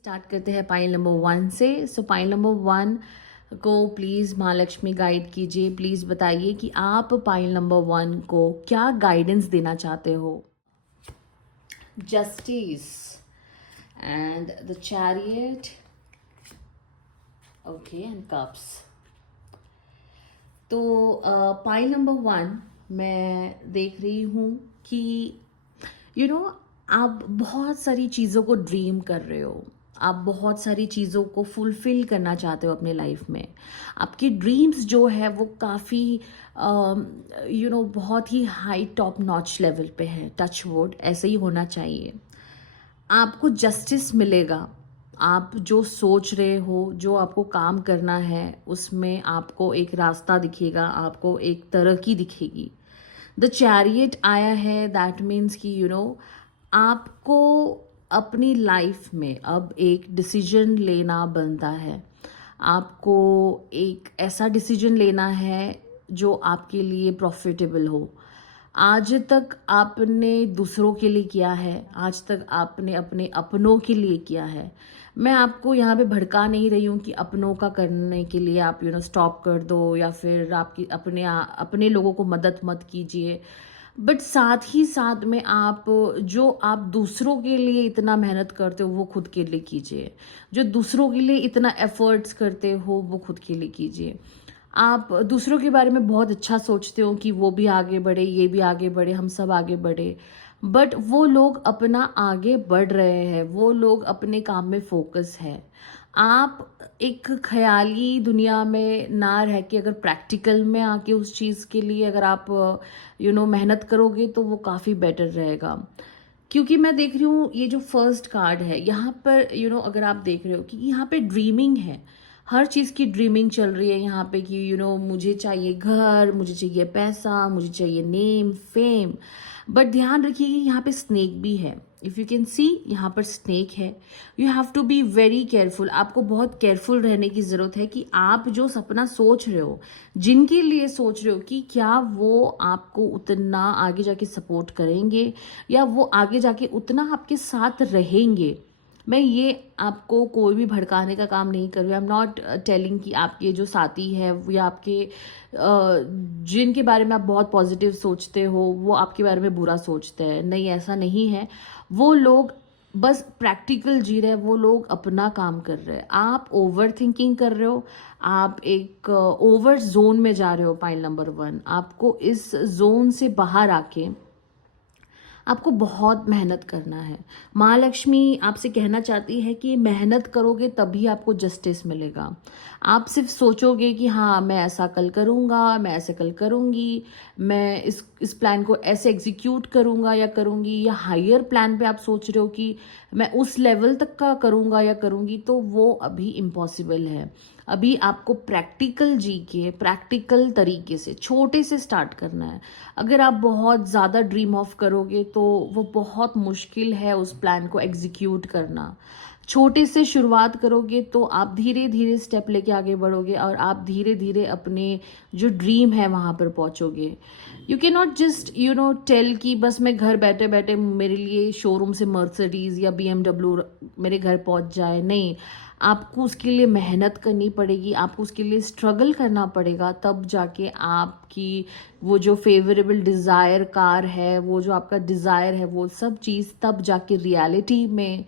Start करते हैं pile number 1 से। सो पाइल नंबर 1 को प्लीज़ महालक्ष्मी गाइड कीजिए। प्लीज़ बताइए कि आप पाइल नंबर 1 को क्या गाइडेंस देना चाहते हो। Justice and the chariot, okay, and cups. तो पाइल नंबर 1 मैं देख रही हूँ कि आप बहुत सारी चीज़ों को ड्रीम कर रहे हो। आप बहुत सारी चीज़ों को फुलफ़िल करना चाहते हो अपने लाइफ में। आपकी ड्रीम्स जो है वो काफ़ी बहुत ही हाई टॉप नॉच लेवल पे है। टच वुड, ऐसे ही होना चाहिए। आपको जस्टिस मिलेगा। आप जो सोच रहे हो, जो आपको काम करना है, उसमें आपको एक रास्ता दिखेगा, आपको एक तरक्की दिखेगी। द चैरियट आया है, दैट मीन्स कि आपको अपनी लाइफ में अब एक डिसीजन लेना बनता है। आपको एक ऐसा डिसीजन लेना है जो आपके लिए प्रॉफिटेबल हो। आज तक आपने दूसरों के लिए किया है, आज तक आपने अपने अपनों के लिए किया है। मैं आपको यहाँ पे भड़का नहीं रही हूँ कि अपनों का करने के लिए आप स्टॉप कर दो, या फिर आपकी अपने लोगों को मदद मत कीजिए। बट साथ ही साथ में आप दूसरों के लिए इतना मेहनत करते हो वो खुद के लिए कीजिए। जो दूसरों के लिए इतना एफर्ट्स करते हो वो खुद के लिए कीजिए। आप दूसरों के बारे में बहुत अच्छा सोचते हो कि वो भी आगे बढ़े, ये भी आगे बढ़े, हम सब आगे बढ़े। बट वो लोग अपना आगे बढ़ रहे हैं, वो लोग अपने काम में फोकस है। आप एक ख़याली दुनिया में ना रह के अगर प्रैक्टिकल में आके उस चीज़ के लिए अगर आप मेहनत करोगे तो वो काफ़ी बेटर रहेगा। क्योंकि मैं देख रही हूँ ये जो फर्स्ट कार्ड है यहाँ पर अगर आप देख रहे हो कि यहाँ पे ड्रीमिंग है। हर चीज़ की ड्रीमिंग चल रही है यहाँ पे कि मुझे चाहिए घर, मुझे चाहिए पैसा, मुझे चाहिए नेम फेम। बट ध्यान रखिए कि यहाँ पे स्नेक भी है। इफ़ यू कैन सी, यहाँ पर स्नेक है। You have to be very careful. आपको बहुत केयरफुल रहने की ज़रूरत है कि आप जो सपना सोच रहे हो, जिनके लिए सोच रहे हो, कि क्या वो आपको उतना आगे जाके सपोर्ट करेंगे या वो आगे जाके उतना आपके साथ रहेंगे। मैं ये आपको कोई भी भड़काने का काम नहीं कर रही। आई एम नॉट टेलिंग कि आपके जो साथी है या आपके जिनके बारे में आप बहुत पॉजिटिव सोचते हो वो आपके बारे में बुरा सोचते हैं। नहीं, ऐसा नहीं है। वो लोग बस प्रैक्टिकल जी रहे हैं, वो लोग अपना काम कर रहे हैं। आप ओवर थिंकिंग कर रहे हो। आप एक ओवर जोन में जा रहे हो। पाइल नंबर 1, आपको इस जोन से बाहर आके आपको बहुत मेहनत करना है। महालक्ष्मी आपसे कहना चाहती है कि मेहनत करोगे तभी आपको जस्टिस मिलेगा। आप सिर्फ सोचोगे कि हाँ, मैं ऐसा कल करूँगा, मैं ऐसे कल करूँगी, मैं इस प्लान को ऐसे एग्जीक्यूट करूँगा या करूँगी, या हायर प्लान पे आप सोच रहे हो कि मैं उस लेवल तक का करूँगा या करूँगी, तो वो अभी इम्पॉसिबल है। अभी आपको प्रैक्टिकल जी के प्रैक्टिकल तरीके से छोटे से स्टार्ट करना है। अगर आप बहुत ज़्यादा ड्रीम ऑफ करोगे तो वो बहुत मुश्किल है उस प्लान को एग्जीक्यूट करना। छोटे से शुरुआत करोगे तो आप धीरे धीरे स्टेप लेके आगे बढ़ोगे और आप धीरे धीरे अपने जो ड्रीम है वहाँ पर पहुँचोगे। You can not just tell कि बस मैं घर बैठे बैठे मेरे लिए शोरूम से मर्सिडीज़ या BMW मेरे घर पहुँच जाए। नहीं, आपको उसके लिए मेहनत करनी पड़ेगी, आपको उसके लिए स्ट्रगल करना पड़ेगा, तब जाके आपकी वो जो फेवरेबल डिज़ायर कार है, वो जो आपका डिज़ायर है, वो सब चीज़ तब जाके रियलिटी में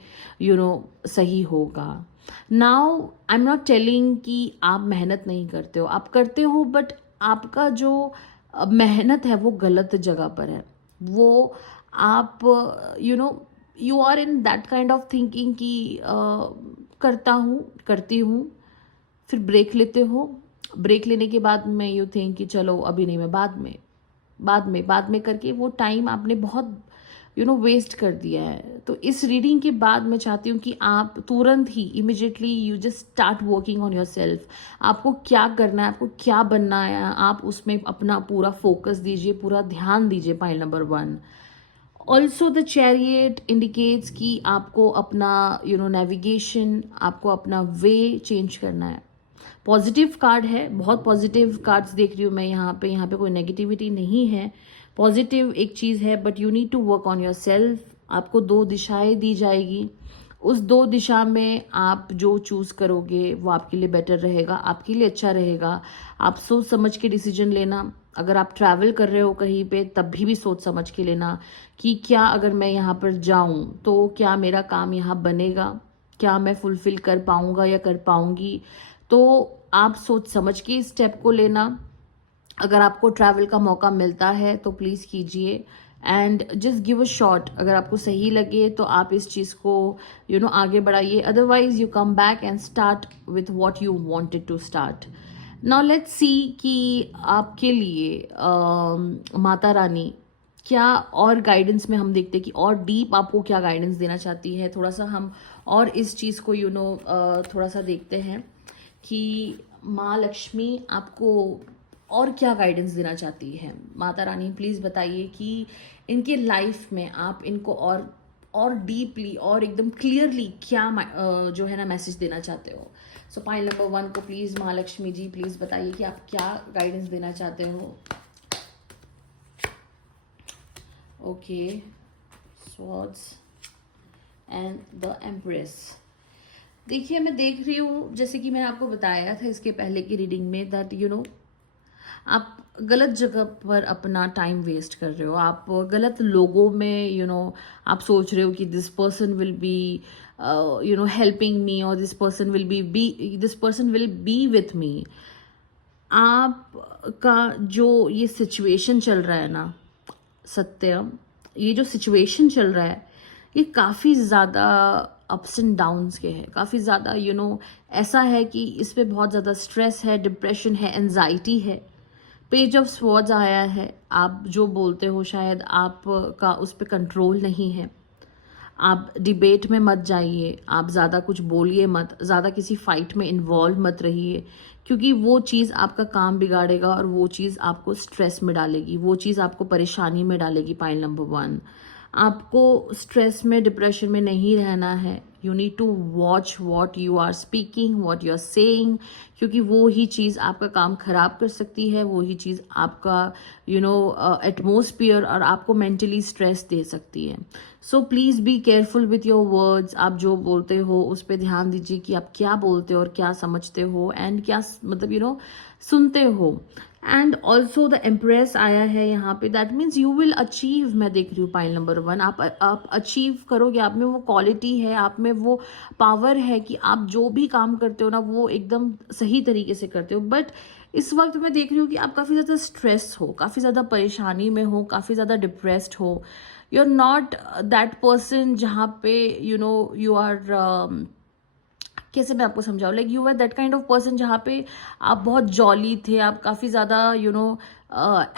सही होगा। Now I am not telling कि आप मेहनत नहीं करते हो, आप करते हो, बट आपका जो मेहनत है वो गलत जगह पर है। वो आप you are in that kind of thinking कि करता हूँ, करती हूँ, फिर ब्रेक लेते हो। ब्रेक लेने के बाद में यू थिंक कि चलो अभी नहीं, मैं बाद में करके वो टाइम आपने बहुत वेस्ट कर दिया है। तो इस रीडिंग के बाद मैं चाहती हूँ कि आप तुरंत ही immediately you just start working on yourself. आपको क्या करना है, आपको क्या बनना है, आप उसमें अपना पूरा फोकस दीजिए, पूरा ध्यान दीजिए। Pile number 1। Also the chariot indicates कि आपको अपना नेविगेशन, आपको अपना वे चेंज करना है। पॉजिटिव कार्ड है, बहुत पॉजिटिव कार्ड्स देख रही हूँ मैं यहाँ पे कोई नेगेटिविटी नहीं है। पॉजिटिव एक चीज़ है, but you need to work on yourself. आपको 2 दिशाएं दी जाएगी उस 2 दिशा में आप जो चूज़ करोगे वो आपके लिए बेटर रहेगा, आपके लिए अच्छा रहेगा। आप सोच समझ के डिसीजन लेना। अगर आप ट्रैवल कर रहे हो कहीं पे तब भी सोच समझ के लेना कि क्या अगर मैं यहाँ पर जाऊँ तो क्या मेरा काम यहाँ बनेगा? क्या मैं फुलफ़िल कर पाऊँगा या कर पाऊँगी? तो आप सोच समझ के इस स्टेप को लेना। अगर आपको ट्रैवल का मौका मिलता है तो प्लीज़ कीजिए and just give a shot. अगर आपको सही लगे तो आप इस चीज़ को आगे बढ़ाइए, otherwise you come back and start with what you wanted to start. Now let's see कि आपके लिए माता रानी क्या और गाइडेंस में हम देखते हैं कि और डीप आपको क्या गाइडेंस देना चाहती है। थोड़ा सा हम और इस चीज़ को थोड़ा सा देखते हैं कि माँ लक्ष्मी आपको और क्या गाइडेंस देना चाहती है। माता रानी प्लीज़ बताइए कि इनके लाइफ में आप इनको और डीपली और एकदम क्लियरली क्या जो है ना मैसेज देना चाहते हो। सो पॉइंट नंबर 1 को प्लीज़ माँ लक्ष्मी जी प्लीज़ बताइए कि आप क्या गाइडेंस देना चाहते हो। Okay, swords and the empress. देखिए मैं देख रही हूँ, जैसे कि मैंने आपको बताया था इसके पहले की रीडिंग में, दैट आप गलत जगह पर अपना टाइम वेस्ट कर रहे हो। आप गलत लोगों में आप सोच रहे हो कि this person will be helping me और this person will be with me. आपका जो ये सिचुएशन चल रहा है ना सत्यम, ये जो सिचुएशन चल रहा है ये काफ़ी ज़्यादा अप्स एंड डाउन्स के हैं, काफ़ी ज़्यादा ऐसा है कि इस पे बहुत ज़्यादा स्ट्रेस है, डिप्रेशन है, एंजाइटी है। पेज ऑफ स्वॉर्ड्स आया है। आप जो बोलते हो शायद आपका उस पर कंट्रोल नहीं है। आप डिबेट में मत जाइए, आप ज़्यादा कुछ बोलिए मत, ज़्यादा किसी फाइट में इन्वॉल्व मत रहिए, क्योंकि वो चीज़ आपका काम बिगाड़ेगा और वो चीज़ आपको स्ट्रेस में डालेगी, वो चीज़ आपको परेशानी में डालेगी। पॉइंट नंबर 1, आपको स्ट्रेस में डिप्रेशन में नहीं रहना है। You need to watch what you are speaking, what you are saying, क्योंकि वो ही चीज़ आपका काम खराब कर सकती है, वो ही चीज़ आपका एटमोसफियर और आपको मेंटली स्ट्रेस दे सकती है। So please be careful with your words. आप जो बोलते हो उस पर ध्यान दीजिए कि आप क्या बोलते हो और क्या समझते हो एंड क्या मतलब सुनते हो। एंड ऑल्सो द एम्प्रेस आया है यहाँ पे, that means you will achieve. मैं देख रही हूँ पॉइंट नंबर 1, आप अचीव करोगे, आप में वो क्वालिटी है, आप में वो पावर है कि आप जो भी काम करते हो ना वो एकदम सही तरीके से करते हो। बट इस वक्त मैं देख रही हूँ कि आप काफ़ी ज़्यादा स्ट्रेस हो, काफ़ी ज़्यादा परेशानी में हो, काफ़ी ज़्यादा डिप्रेस्ड हो। You are not that person जहाँ पे यू आर कैसे मैं आपको समझाऊँ, like you are that kind of person जहाँ पे आप बहुत जॉली थे, आप काफ़ी ज़्यादा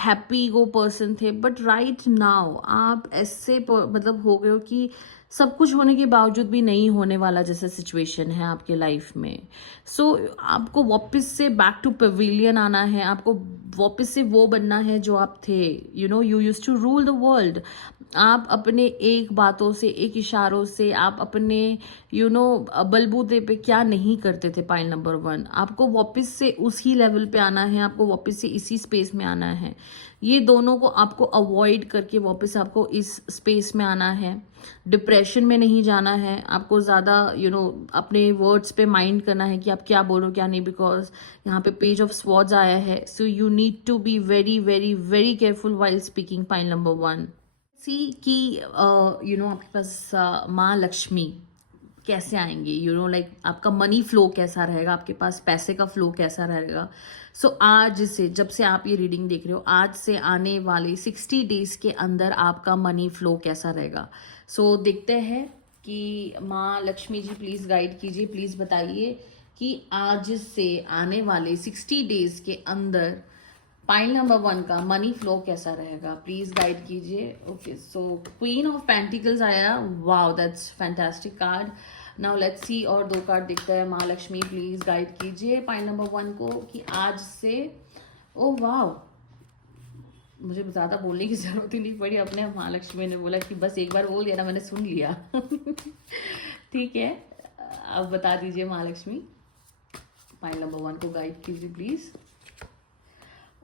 हैप्पी गो पर्सन थे। बट राइट नाउ आप ऐसे मतलब हो गए हो कि सब कुछ होने के बावजूद भी नहीं होने वाला जैसा सिचुएशन है आपके लाइफ में। सो आपको वापस से बैक टू पवेलियन आना है, आपको वापस से वो बनना है जो आप थे। You used to rule the world. आप अपने एक बातों से, एक इशारों से, आप अपने बलबूते पे क्या नहीं करते थे। पॉइंट नंबर 1, आपको वापस से उसी लेवल पे आना है, आपको वापस से इसी स्पेस में आना है। ये दोनों को आपको अवॉइड करके वापस आपको इस स्पेस में आना है। डिप्रेशन में नहीं जाना है, आपको ज़्यादा अपने वर्ड्स पे माइंड करना है कि आप क्या बोलो क्या नहीं, बिकॉज यहाँ पे पेज ऑफ स्वॉर्ड्स आया है। So you need to be very very very careful while speaking. Point number 1, see कि आपके पास माँ लक्ष्मी कैसे आएंगे, लाइक आपका मनी फ्लो कैसा रहेगा, आपके पास पैसे का फ्लो कैसा रहेगा। सो आज से, जब से आप ये रीडिंग देख रहे हो, आज से आने वाले 60 डेज के अंदर आपका मनी फ्लो कैसा रहेगा। सो देखते हैं कि माँ लक्ष्मी जी प्लीज़ गाइड कीजिए, प्लीज़ बताइए कि आज से आने वाले 60 डेज के अंदर पाइल नंबर 1 का मनी फ्लो कैसा रहेगा, प्लीज गाइड कीजिए। Okay, so queen of pentacles आया, wow that's fantastic card. Now let's see, और 2 कार्ड दिखता है। महालक्ष्मी प्लीज गाइड कीजिए पाइल नंबर 1 को कि आज से, ओ वाओ, मुझे ज़्यादा बोलने की ज़रूरत ही नहीं पड़ी, अपने महालक्ष्मी ने बोला कि बस एक बार बोल दिया ना, मैंने सुन लिया। ठीक है, अब बता दीजिए महालक्ष्मी, पाइल नंबर 1 को गाइड कीजिए please.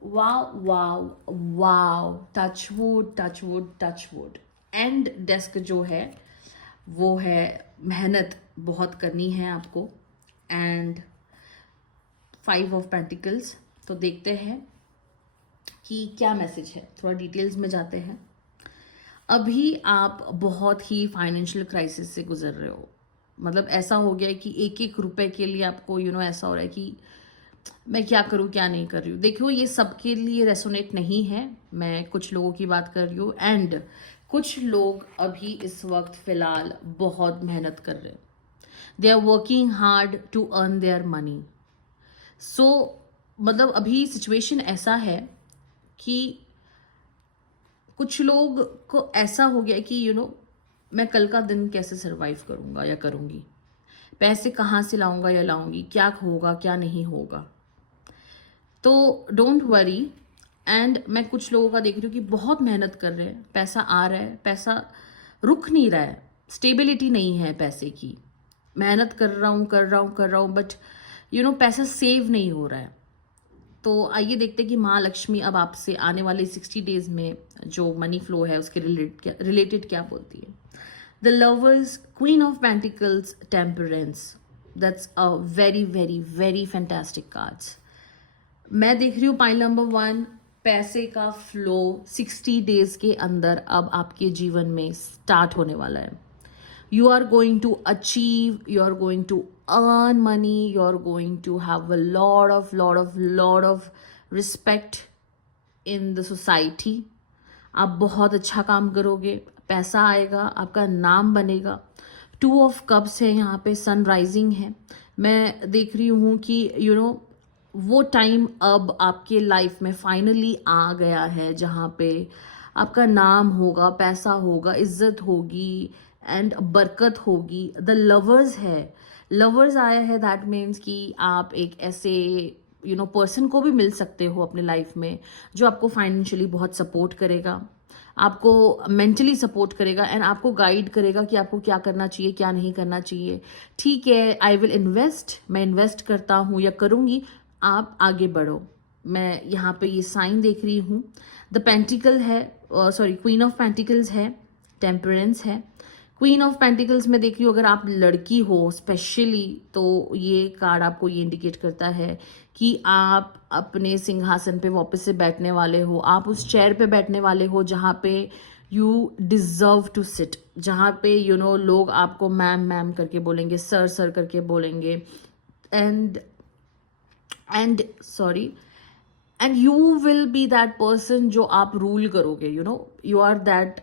Wow wow wow, touch wood touch wood touch wood. And desk जो है वो है मेहनत बहुत करनी है आपको। एंड 5 ऑफ पेंटिकल्स, तो देखते हैं कि क्या मैसेज है, थोड़ा डिटेल्स में जाते हैं। अभी आप बहुत ही फाइनेंशियल क्राइसिस से गुजर रहे हो, मतलब ऐसा हो गया है कि एक एक रुपए के लिए आपको ऐसा हो रहा है कि मैं क्या करूँ क्या नहीं कर रही हूँ। देखो ये सबके लिए रेसोनेट नहीं है, मैं कुछ लोगों की बात कर रही हूँ। एंड कुछ लोग अभी इस वक्त फिलहाल बहुत मेहनत कर रहे हैं, they are working hard to earn their money. So मतलब अभी सिचुएशन ऐसा है कि कुछ लोग को ऐसा हो गया कि मैं कल का दिन कैसे सरवाइव करूँगा या करूँगी, पैसे कहाँ से लाऊंगा या लाऊंगी, क्या होगा क्या नहीं होगा। तो डोंट वरी। एंड मैं कुछ लोगों का देख रही हूँ कि बहुत मेहनत कर रहे हैं, पैसा आ रहा है, पैसा रुक नहीं रहा है, स्टेबिलिटी नहीं है पैसे की। मेहनत कर रहा हूँ बट पैसा सेव नहीं हो रहा है। तो आइए देखते हैं कि माँ लक्ष्मी अब आपसे आने वाले 60 डेज में जो मनी फ्लो है उसके रिलेटेड क्या बोलती है। The lovers, queen of pentacles, temperance, that's a very very very fantastic cards. मैं देख रही हूँ पाइल नंबर 1, पैसे का फ्लो 60 डेज के अंदर अब आपके जीवन में स्टार्ट होने वाला है। You are going to achieve, you are going to earn money, you are going to have a lot of respect in the society. आप बहुत अच्छा काम करोगे, पैसा आएगा, आपका नाम बनेगा। 2 ऑफ कप्स है यहाँ पे, सन राइजिंग है। मैं देख रही हूँ कि वो टाइम अब आपके लाइफ में फाइनली आ गया है जहाँ पे आपका नाम होगा, पैसा होगा, इज्जत होगी एंड बरकत होगी। द लवर्स है, लवर्स आया है, दैट मीन्स कि आप एक ऐसे पर्सन को भी मिल सकते हो अपने लाइफ में जो आपको फाइनेंशियली बहुत सपोर्ट करेगा, आपको मेंटली सपोर्ट करेगा एंड आपको गाइड करेगा कि आपको क्या करना चाहिए क्या नहीं करना चाहिए। ठीक है, आई विल इन्वेस्ट, मैं इन्वेस्ट करता हूँ या करूँगी, आप आगे बढ़ो। मैं यहाँ पे ये साइन देख रही हूँ। द पेंटिकल है, सॉरी क्वीन ऑफ पेंटिकल्स है, टेम्परेंस है। क्वीन ऑफ पेंटिकल्स में देख रही हूँ, अगर आप लड़की हो स्पेशली तो ये कार्ड आपको ये इंडिकेट करता है कि आप अपने सिंहासन पे वापस से बैठने वाले हो, आप उस चेयर पे बैठने वाले हो जहाँ पे यू डिजर्व टू सिट, जहाँ पे लोग आपको मैम मैम करके बोलेंगे, सर सर करके बोलेंगे and sorry and you will be that person जो आप रूल करोगे। You are that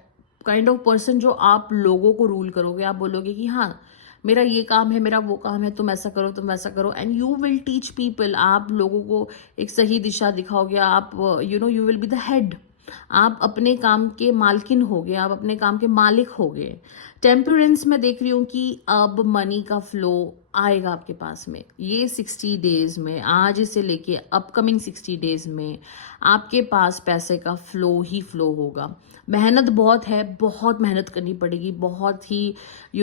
kind of person जो आप लोगों को रूल करोगे। आप बोलोगे कि हाँ मेरा ये काम है, मेरा वो काम है, तुम ऐसा करो तुम वैसा करो, and you will teach people. आप लोगों को एक सही दिशा दिखाओगे। आप you will be the head, आप अपने काम के मालकिन होगे, आप अपने काम के मालिक होगे। टेम्परेंस में देख रही हूँ कि अब मनी का फ्लो आएगा आपके पास में ये 60 डेज में, आज से लेके अपकमिंग 60 डेज में आपके पास पैसे का फ्लो ही फ्लो होगा। मेहनत बहुत है, बहुत मेहनत करनी पड़ेगी, बहुत ही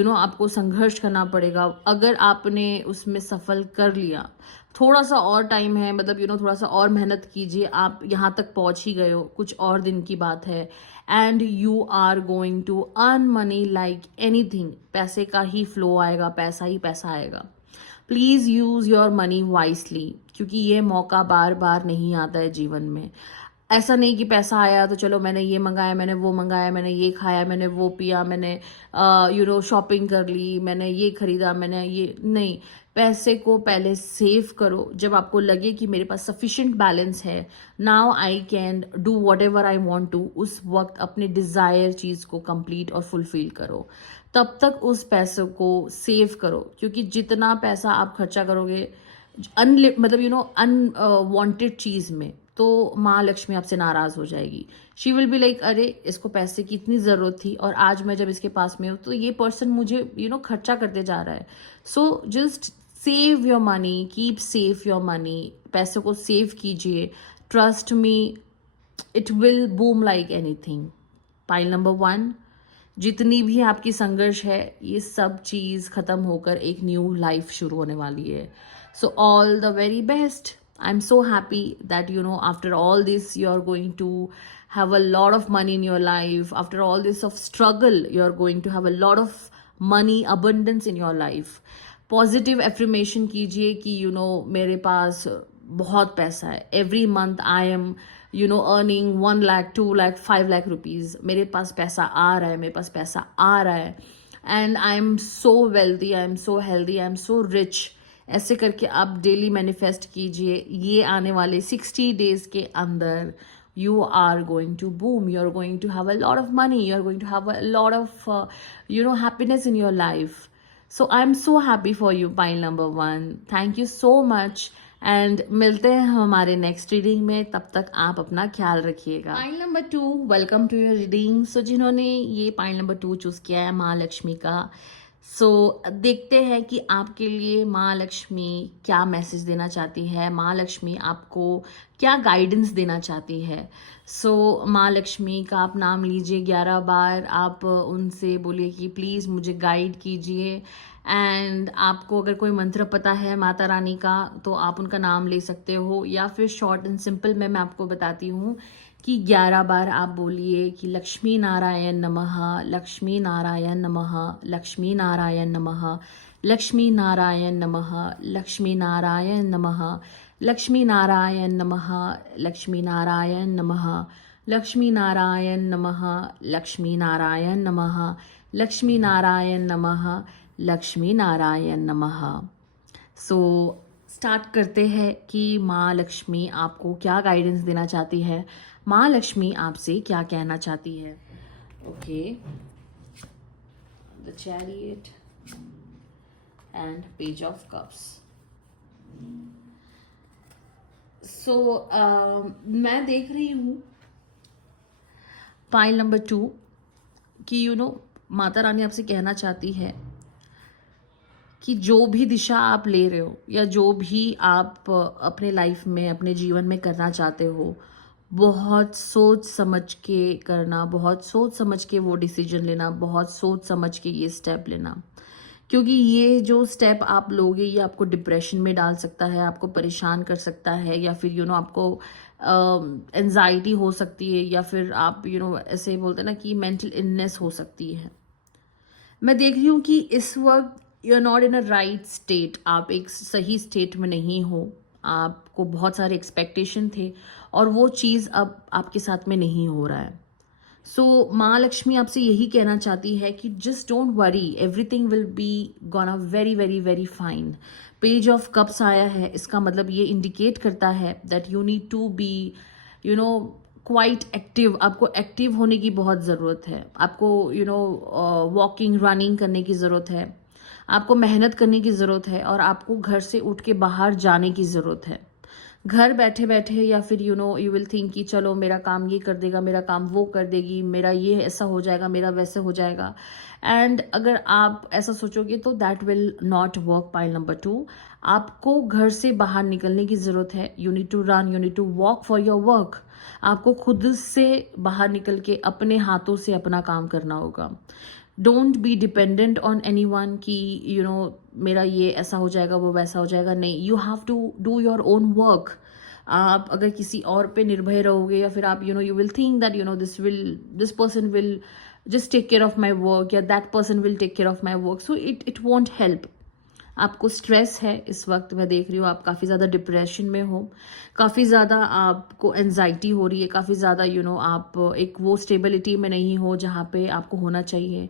आपको संघर्ष करना पड़ेगा। अगर आपने उसमें सफल कर लिया, थोड़ा सा और टाइम है, मतलब थोड़ा सा और मेहनत कीजिए, आप यहाँ तक पहुँच ही गए हो, कुछ और दिन की बात है। And you are going to earn money like anything. पैसे का ही फ्लो आएगा, पैसा ही पैसा आएगा। Please use your money wisely, क्योंकि ये मौका बार बार नहीं आता है जीवन में। ऐसा नहीं कि पैसा आया तो चलो मैंने ये मंगाया, मैंने वो मंगाया, मैंने ये खाया, मैंने वो पिया, मैंने शॉपिंग कर ली, मैंने ये खरीदा, मैंने ये नहीं। पैसे को पहले सेव करो, जब आपको लगे कि मेरे पास सफिशिएंट बैलेंस है, now I can do whatever I want to, उस वक्त अपने डिज़ायर चीज़ को कंप्लीट और फुलफिल करो। तब तक उस पैसे को सेव करो, क्योंकि जितना पैसा आप खर्चा करोगे मतलब अनवांटेड चीज़ में, तो माँ लक्ष्मी आपसे नाराज़ हो जाएगी। शी विल बी लाइक, अरे इसको पैसे की इतनी ज़रूरत थी और आज मैं जब इसके पास में हूँ तो ये पर्सन मुझे खर्चा करते जा रहा है। So just save your money, keep safe your money, पैसे को सेव कीजिए। Trust me, it will boom like anything. Pile number 1, जितनी भी आपकी संघर्ष है ये सब चीज़ ख़त्म होकर एक न्यू लाइफ शुरू होने वाली है। So all the very best. I'm so happy that after all this you are going to have a lot of money in your life. After all this of struggle, you are going to have a lot of money abundance in your life. Positive affirmation कीजिए कि मेरे पास बहुत पैसा है, every month I am earning 1 lakh 2 lakh 5 lakh rupees, मेरे पास पैसा आ रहा है, मेरे पास पैसा आ रहा है, and I am so wealthy, I am so healthy, I am so rich. ऐसे करके आप डेली मैनिफेस्ट कीजिए। ये आने वाले 60 डेज के अंदर you are going to boom, you're going to have a lot of money, you're going to have a lot of happiness in your life. So I'm so happy for you, pile number 1. Thank you so much, and मिलते हैं हमारे next reading में। तब तक आप अपना ख्याल रखिएगा। Pile number 2, welcome to your reading. So जिन्होंने ये पाइल नंबर 2 चूज किया है, माँ लक्ष्मी का, सो देखते हैं कि आपके लिए माँ लक्ष्मी क्या मैसेज देना चाहती है, माँ लक्ष्मी आपको क्या गाइडेंस देना चाहती है। सो माँ लक्ष्मी का आप नाम लीजिए 11 बार, आप उनसे बोलिए कि प्लीज़ मुझे गाइड कीजिए। एंड आपको अगर कोई मंत्र पता है माता रानी का तो आप उनका नाम ले सकते हो, या फिर शॉर्ट एंड सिंपल में मैं आपको बताती हूँ कि 11 बार आप बोलिए कि लक्ष्मी नारायण नमः, लक्ष्मी नारायण नमः, लक्ष्मी नारायण नमः, लक्ष्मी नारायण नमः, लक्ष्मी नारायण नमः, लक्ष्मी नारायण नमः, लक्ष्मी नारायण नमः, लक्ष्मी नारायण नमः, लक्ष्मी नारायण नमः, लक्ष्मी नारायण नमः, लक्ष्मी नारायण नमः। सो स्टार्ट करते हैं कि माँ लक्ष्मी आपको क्या गाइडेंस देना चाहती है, माँ लक्ष्मी आपसे क्या कहना चाहती है। Okay, the chariot and page of cups. So मैं देख रही हूँ पाइल नंबर 2 कि माता रानी आपसे कहना चाहती है कि जो भी दिशा आप ले रहे हो या जो भी आप अपने लाइफ में, अपने जीवन में करना चाहते हो, बहुत सोच समझ के करना, बहुत सोच समझ के वो डिसीजन लेना, बहुत सोच समझ के ये स्टेप लेना। क्योंकि ये जो स्टेप आप लोगे ये आपको डिप्रेशन में डाल सकता है, आपको परेशान कर सकता है, या फिर आपको एंजाइटी हो सकती है, या फिर आप ऐसे बोलते हैं ना कि मेंटल इलनेस हो सकती है। मैं देख रही हूँ कि इस वक्त you are not in a right state, आप एक सही स्टेट में नहीं हो, आपको बहुत सारे एक्सपेक्टेशन थे और वो चीज़ अब आपके साथ में नहीं हो रहा है। सो माँ लक्ष्मी आपसे यही कहना चाहती है कि just don't worry, everything will be gonna very very very fine. Page of cups आया है, इसका मतलब ये इंडिकेट करता है that you need to be quite active. आपको एक्टिव होने की बहुत ज़रूरत है, आपको वॉकिंग रनिंग करने की ज़रूरत है, आपको मेहनत करने की ज़रूरत है, और आपको घर से उठ के बाहर जाने की ज़रूरत है। घर बैठे बैठे या फिर यू विल थिंक कि चलो मेरा काम ये कर देगा, मेरा काम वो कर देगी, मेरा ये ऐसा हो जाएगा, मेरा वैसे हो जाएगा। एंड अगर आप ऐसा सोचोगे तो that will not work. Pile number 2, आपको घर से बाहर निकलने की ज़रूरत है। You need to run, you need to walk for your work. आपको खुद से बाहर निकल के अपने हाथों से अपना काम करना होगा। Don't be dependent on any one कि मेरा ये ऐसा हो जाएगा, वो वैसा हो जाएगा। नहीं, you have to do your own work. आप अगर किसी और पे निर्भर रहोगे या फिर आप you will think that this person will just take care of my work, या that person will take care of my work, so it won't help. आपको स्ट्रेस है इस वक्त, मैं देख रही हूँ आप काफ़ी ज़्यादा डिप्रेशन में हो, काफ़ी ज़्यादा आपको एंजाइटी हो रही है, काफ़ी ज़्यादा आप एक वो स्टेबिलिटी में नहीं हो जहाँ पे आपको होना चाहिए।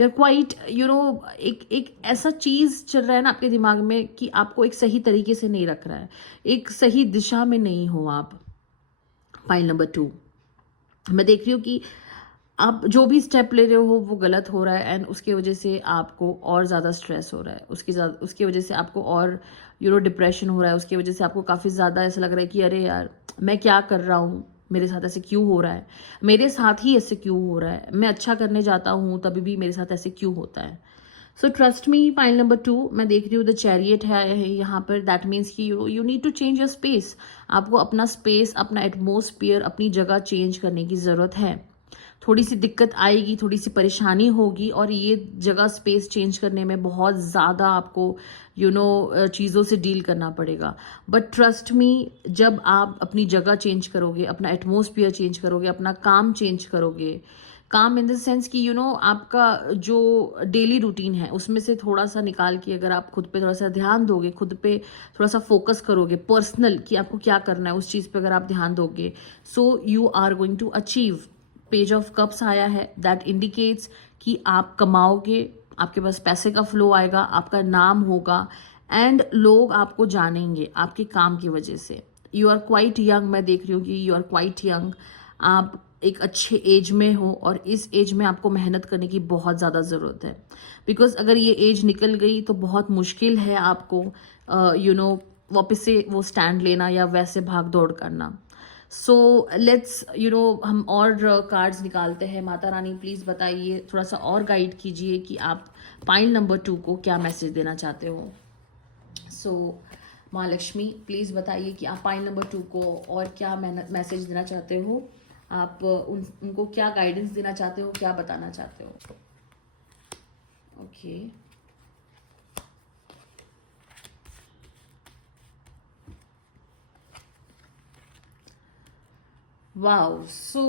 यू आर क्वाइट एक ऐसा चीज़ चल रहा है ना आपके दिमाग में कि आपको एक सही तरीके से नहीं रख रहा है, एक सही दिशा में नहीं हो आप। पाइल नंबर 2, मैं देख रही हूँ कि आप जो भी स्टेप ले रहे हो वो गलत हो रहा है, एंड उसकी वजह से आपको और ज़्यादा स्ट्रेस हो रहा है, उसकी वजह से आपको और डिप्रेशन हो रहा है, उसकी वजह से आपको काफ़ी ज़्यादा ऐसा लग रहा है कि अरे यार मैं क्या कर रहा हूँ, मेरे साथ ऐसे क्यों हो रहा है, मेरे साथ ही ऐसे क्यों हो रहा है, मैं अच्छा करने जाता हूँ तभी भी मेरे साथ ऐसे क्यों होता है। So trust me, pile number 2, मैं देख रही हूँ द चैरियट है यहाँ पर। दैट मीन्स कि you need to change your space. आपको अपना स्पेस, अपना एटमॉस्फेयर, अपनी जगह चेंज करने की ज़रूरत है। थोड़ी सी दिक्कत आएगी, थोड़ी सी परेशानी होगी, और ये जगह स्पेस चेंज करने में बहुत ज़्यादा आपको चीज़ों से डील करना पड़ेगा। बट ट्रस्ट मी, जब आप अपनी जगह चेंज करोगे, अपना एटमॉस्फेयर चेंज करोगे, अपना काम चेंज करोगे, काम इन द सेंस कि आपका जो डेली रूटीन है उसमें से थोड़ा सा निकाल के अगर आप खुद पे थोड़ा सा ध्यान दोगे, खुद पे थोड़ा सा फोकस करोगे पर्सनल कि आपको क्या करना है, उस चीज़ पे अगर आप ध्यान दोगे, so you are going to achieve. Page of cups आया है, दैट इंडिकेट्स कि आप कमाओगे, आपके पास पैसे का फ्लो आएगा, आपका नाम होगा एंड लोग आपको जानेंगे आपके काम की वजह से। यू आर क्वाइट यंग, मैं देख रही हूँ कि यू आर क्वाइट यंग, आप एक अच्छे एज में हो और इस एज में आपको मेहनत करने की बहुत ज़्यादा ज़रूरत है। बिकॉज अगर ये एज निकल गई तो बहुत मुश्किल है आपको वापस से वो स्टैंड लेना या वैसे भाग दौड़ करना। सो लेट्स हम और कार्ड्स निकालते हैं। माता रानी प्लीज़ बताइए, थोड़ा सा और गाइड कीजिए कि आप पाइल नंबर 2 को क्या मैसेज देना चाहते हो। सो माँ लक्ष्मी प्लीज़ बताइए कि आप पाइल नंबर 2 को और क्या मैसेज देना चाहते हो, आप उनको क्या गाइडेंस देना चाहते हो, क्या बताना चाहते हो। Okay wow. सो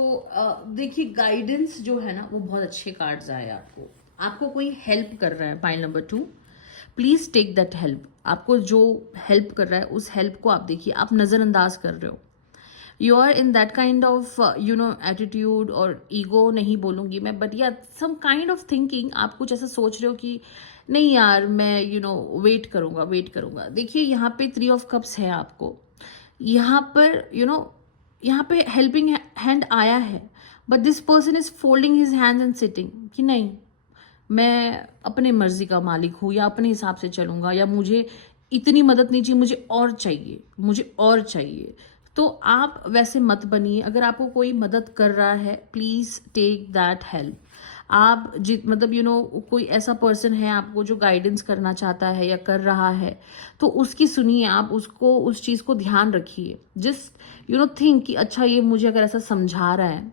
देखिए गाइडेंस जो है ना वो बहुत अच्छे कार्ड्स आए आपको। आपको कोई हेल्प कर रहा है pile number 2, please take that help. आपको जो हेल्प कर रहा है उस हेल्प को आप देखिए, आप नज़रअंदाज कर रहे हो। You are in that kind of attitude और ईगो नहीं बोलूँगी मैं, बट या सम काइंड ऑफ थिंकिंग, आप कुछ ऐसा सोच रहे हो कि नहीं यार मैं वेट करूँगा वेट करूँगा। देखिए यहाँ पे 3 ऑफ कप्स है आपको, यहाँ पर यहाँ पे हेल्पिंग हैंड आया है, but this person is folding his hands and sitting कि नहीं मैं अपने मर्जी का मालिक हूँ या अपने हिसाब से चलूँगा या मुझे इतनी मदद नहीं चाहिए, मुझे और चाहिए, मुझे और चाहिए। तो आप वैसे मत बनिए। अगर आपको कोई मदद कर रहा है प्लीज़ टेक दैट हेल्प। आप कोई ऐसा पर्सन है आपको जो गाइडेंस करना चाहता है या कर रहा है तो उसकी सुनिए, आप उसको उस चीज़ को ध्यान रखिए। जस्ट थिंक कि अच्छा ये मुझे अगर ऐसा समझा रहा है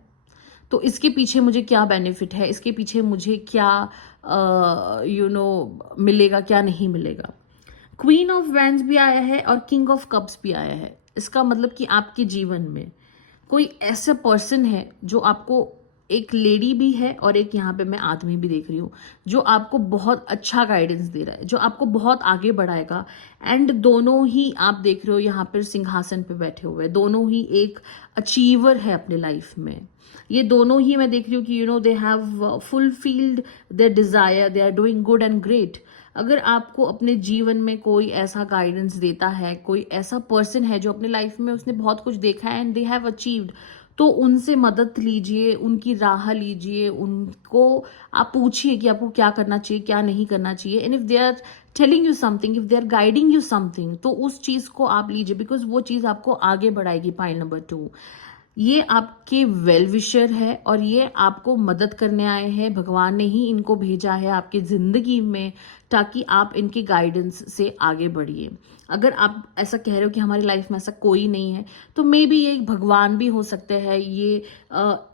तो इसके पीछे मुझे क्या बेनिफिट है, इसके पीछे मुझे क्या मिलेगा, क्या नहीं मिलेगा। क्वीन ऑफ वैंड्स भी आया है और किंग ऑफ कप्स भी आया है। इसका मतलब कि आपके जीवन में कोई ऐसा पर्सन है जो आपको, एक लेडी भी है और एक यहाँ पे मैं आदमी भी देख रही हूँ, जो आपको बहुत अच्छा गाइडेंस दे रहा है, जो आपको बहुत आगे बढ़ाएगा। एंड दोनों ही आप देख रहे हो यहाँ पर सिंहासन पे बैठे हुए, दोनों ही एक अचीवर है अपने लाइफ में। ये दोनों ही मैं देख रही हूँ कि they have fulfilled their desire, they are doing good and great. अगर आपको अपने जीवन में कोई ऐसा गाइडेंस देता है, कोई ऐसा पर्सन है जो अपने लाइफ में उसने बहुत कुछ देखा है एंड दे हैव अचीव्ड, तो उनसे मदद लीजिए, उनकी राह लीजिए, उनको आप पूछिए कि आपको क्या करना चाहिए, क्या नहीं करना चाहिए। And if they are telling you something, if they are guiding you something, तो उस चीज को आप लीजिए, बिकॉज वो चीज आपको आगे बढ़ाएगी। पाइल नंबर 2 ये आपके वेल विशर है और ये आपको मदद करने आए हैं। भगवान ने ही इनको भेजा है आपकी जिंदगी में ताकि आप इनकी गाइडेंस से आगे बढ़िए। अगर आप ऐसा कह रहे हो कि हमारी लाइफ में ऐसा कोई नहीं है, तो मे बी ये भगवान भी हो सकते हैं। ये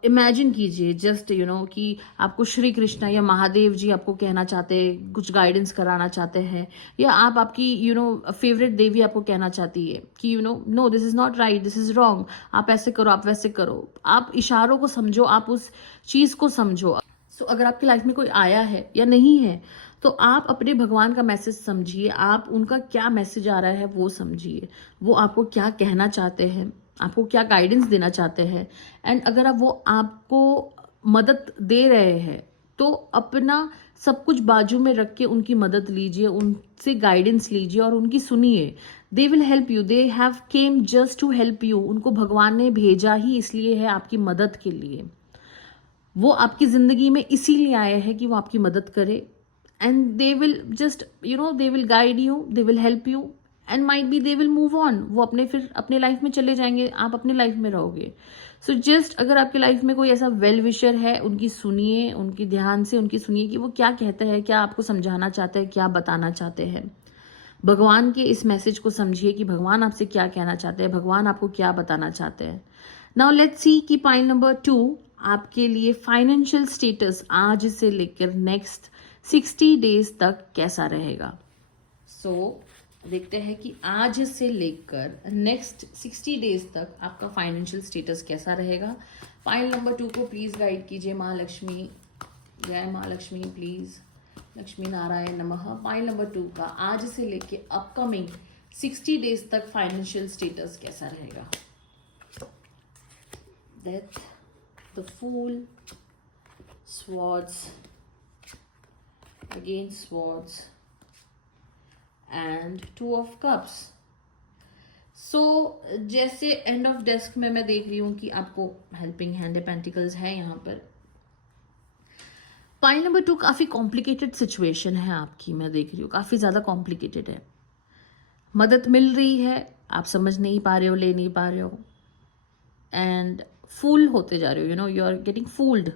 इमेजिन कीजिए जस्ट कि आपको श्री कृष्ण या महादेव जी आपको कहना चाहते हैं, कुछ गाइडेंस कराना चाहते हैं, या आप आपकी फेवरेट देवी आपको कहना चाहती है कि no this is not right, this is wrong, आप ऐसे करो, आप वैसे करो। आप इशारों को समझो, आप उस चीज को समझो। सो अगर आपकी लाइफ में कोई आया है या नहीं है तो आप अपने भगवान का मैसेज समझिए, आप उनका क्या मैसेज आ रहा है वो समझिए, वो आपको क्या कहना चाहते हैं, आपको क्या गाइडेंस देना चाहते हैं। एंड अगर वो आपको मदद दे रहे हैं तो अपना सब कुछ बाजू में रख के उनकी मदद लीजिए, उनसे गाइडेंस लीजिए और उनकी सुनिए। They will help you, they have came just to help you. उनको भगवान ने भेजा ही इसलिए है, आपकी मदद के लिए। वो आपकी जिंदगी में इसीलिए आए हैं कि वो आपकी मदद करे। And they will just they will guide you, they will help you and might be they will move on. वो फिर अपने लाइफ में चले जाएंगे, आप अपने लाइफ में रहोगे। सो जस्ट अगर आपकी लाइफ में कोई ऐसा वेल विशर है, उनकी सुनिए, उनकी ध्यान से उनकी सुनिए कि वो क्या कहते हैं, क्या आपको समझाना चाहते हैं, क्या बताना चाहते हैं। भगवान के इस मैसेज को समझिए कि भगवान आपसे क्या कहना चाहते हैं, भगवान आपको क्या बताना चाहते हैं। नाउ लेट्स सी कि पॉइंट नंबर 2 आपके लिए फाइनेंशियल स्टेटस आज से लेकर नेक्स्ट 60 डेज तक कैसा रहेगा। सो देखते हैं कि आज से लेकर नेक्स्ट 60 डेज तक आपका फाइनेंशियल स्टेटस कैसा रहेगा। पाइल नंबर 2 को प्लीज़ गाइड कीजिए माँ लक्ष्मी। जय माँ लक्ष्मी प्लीज़, लक्ष्मी नारायण नमः। पाइल नंबर 2 का आज से लेके अपकमिंग 60 डेज तक फाइनेंशियल स्टेटस कैसा रहेगा। Death, the fool, swords, again swords and 2 of cups. So जैसे एंड ऑफ डेस्क में मैं देख रही हूं कि आपको हेल्पिंग हैंड पेंटिकल्स है यहाँ पर। पाइल नंबर 2 काफी कॉम्प्लिकेटेड सिचुएशन है आपकी, मैं देख रही हूँ काफी ज्यादा कॉम्प्लिकेटेड है। मदद मिल रही है, आप समझ नहीं पा रहे हो, ले नहीं पा रहे हो, एंड फूल होते जा रहे हो, यू आर गेटिंग फूल्ड।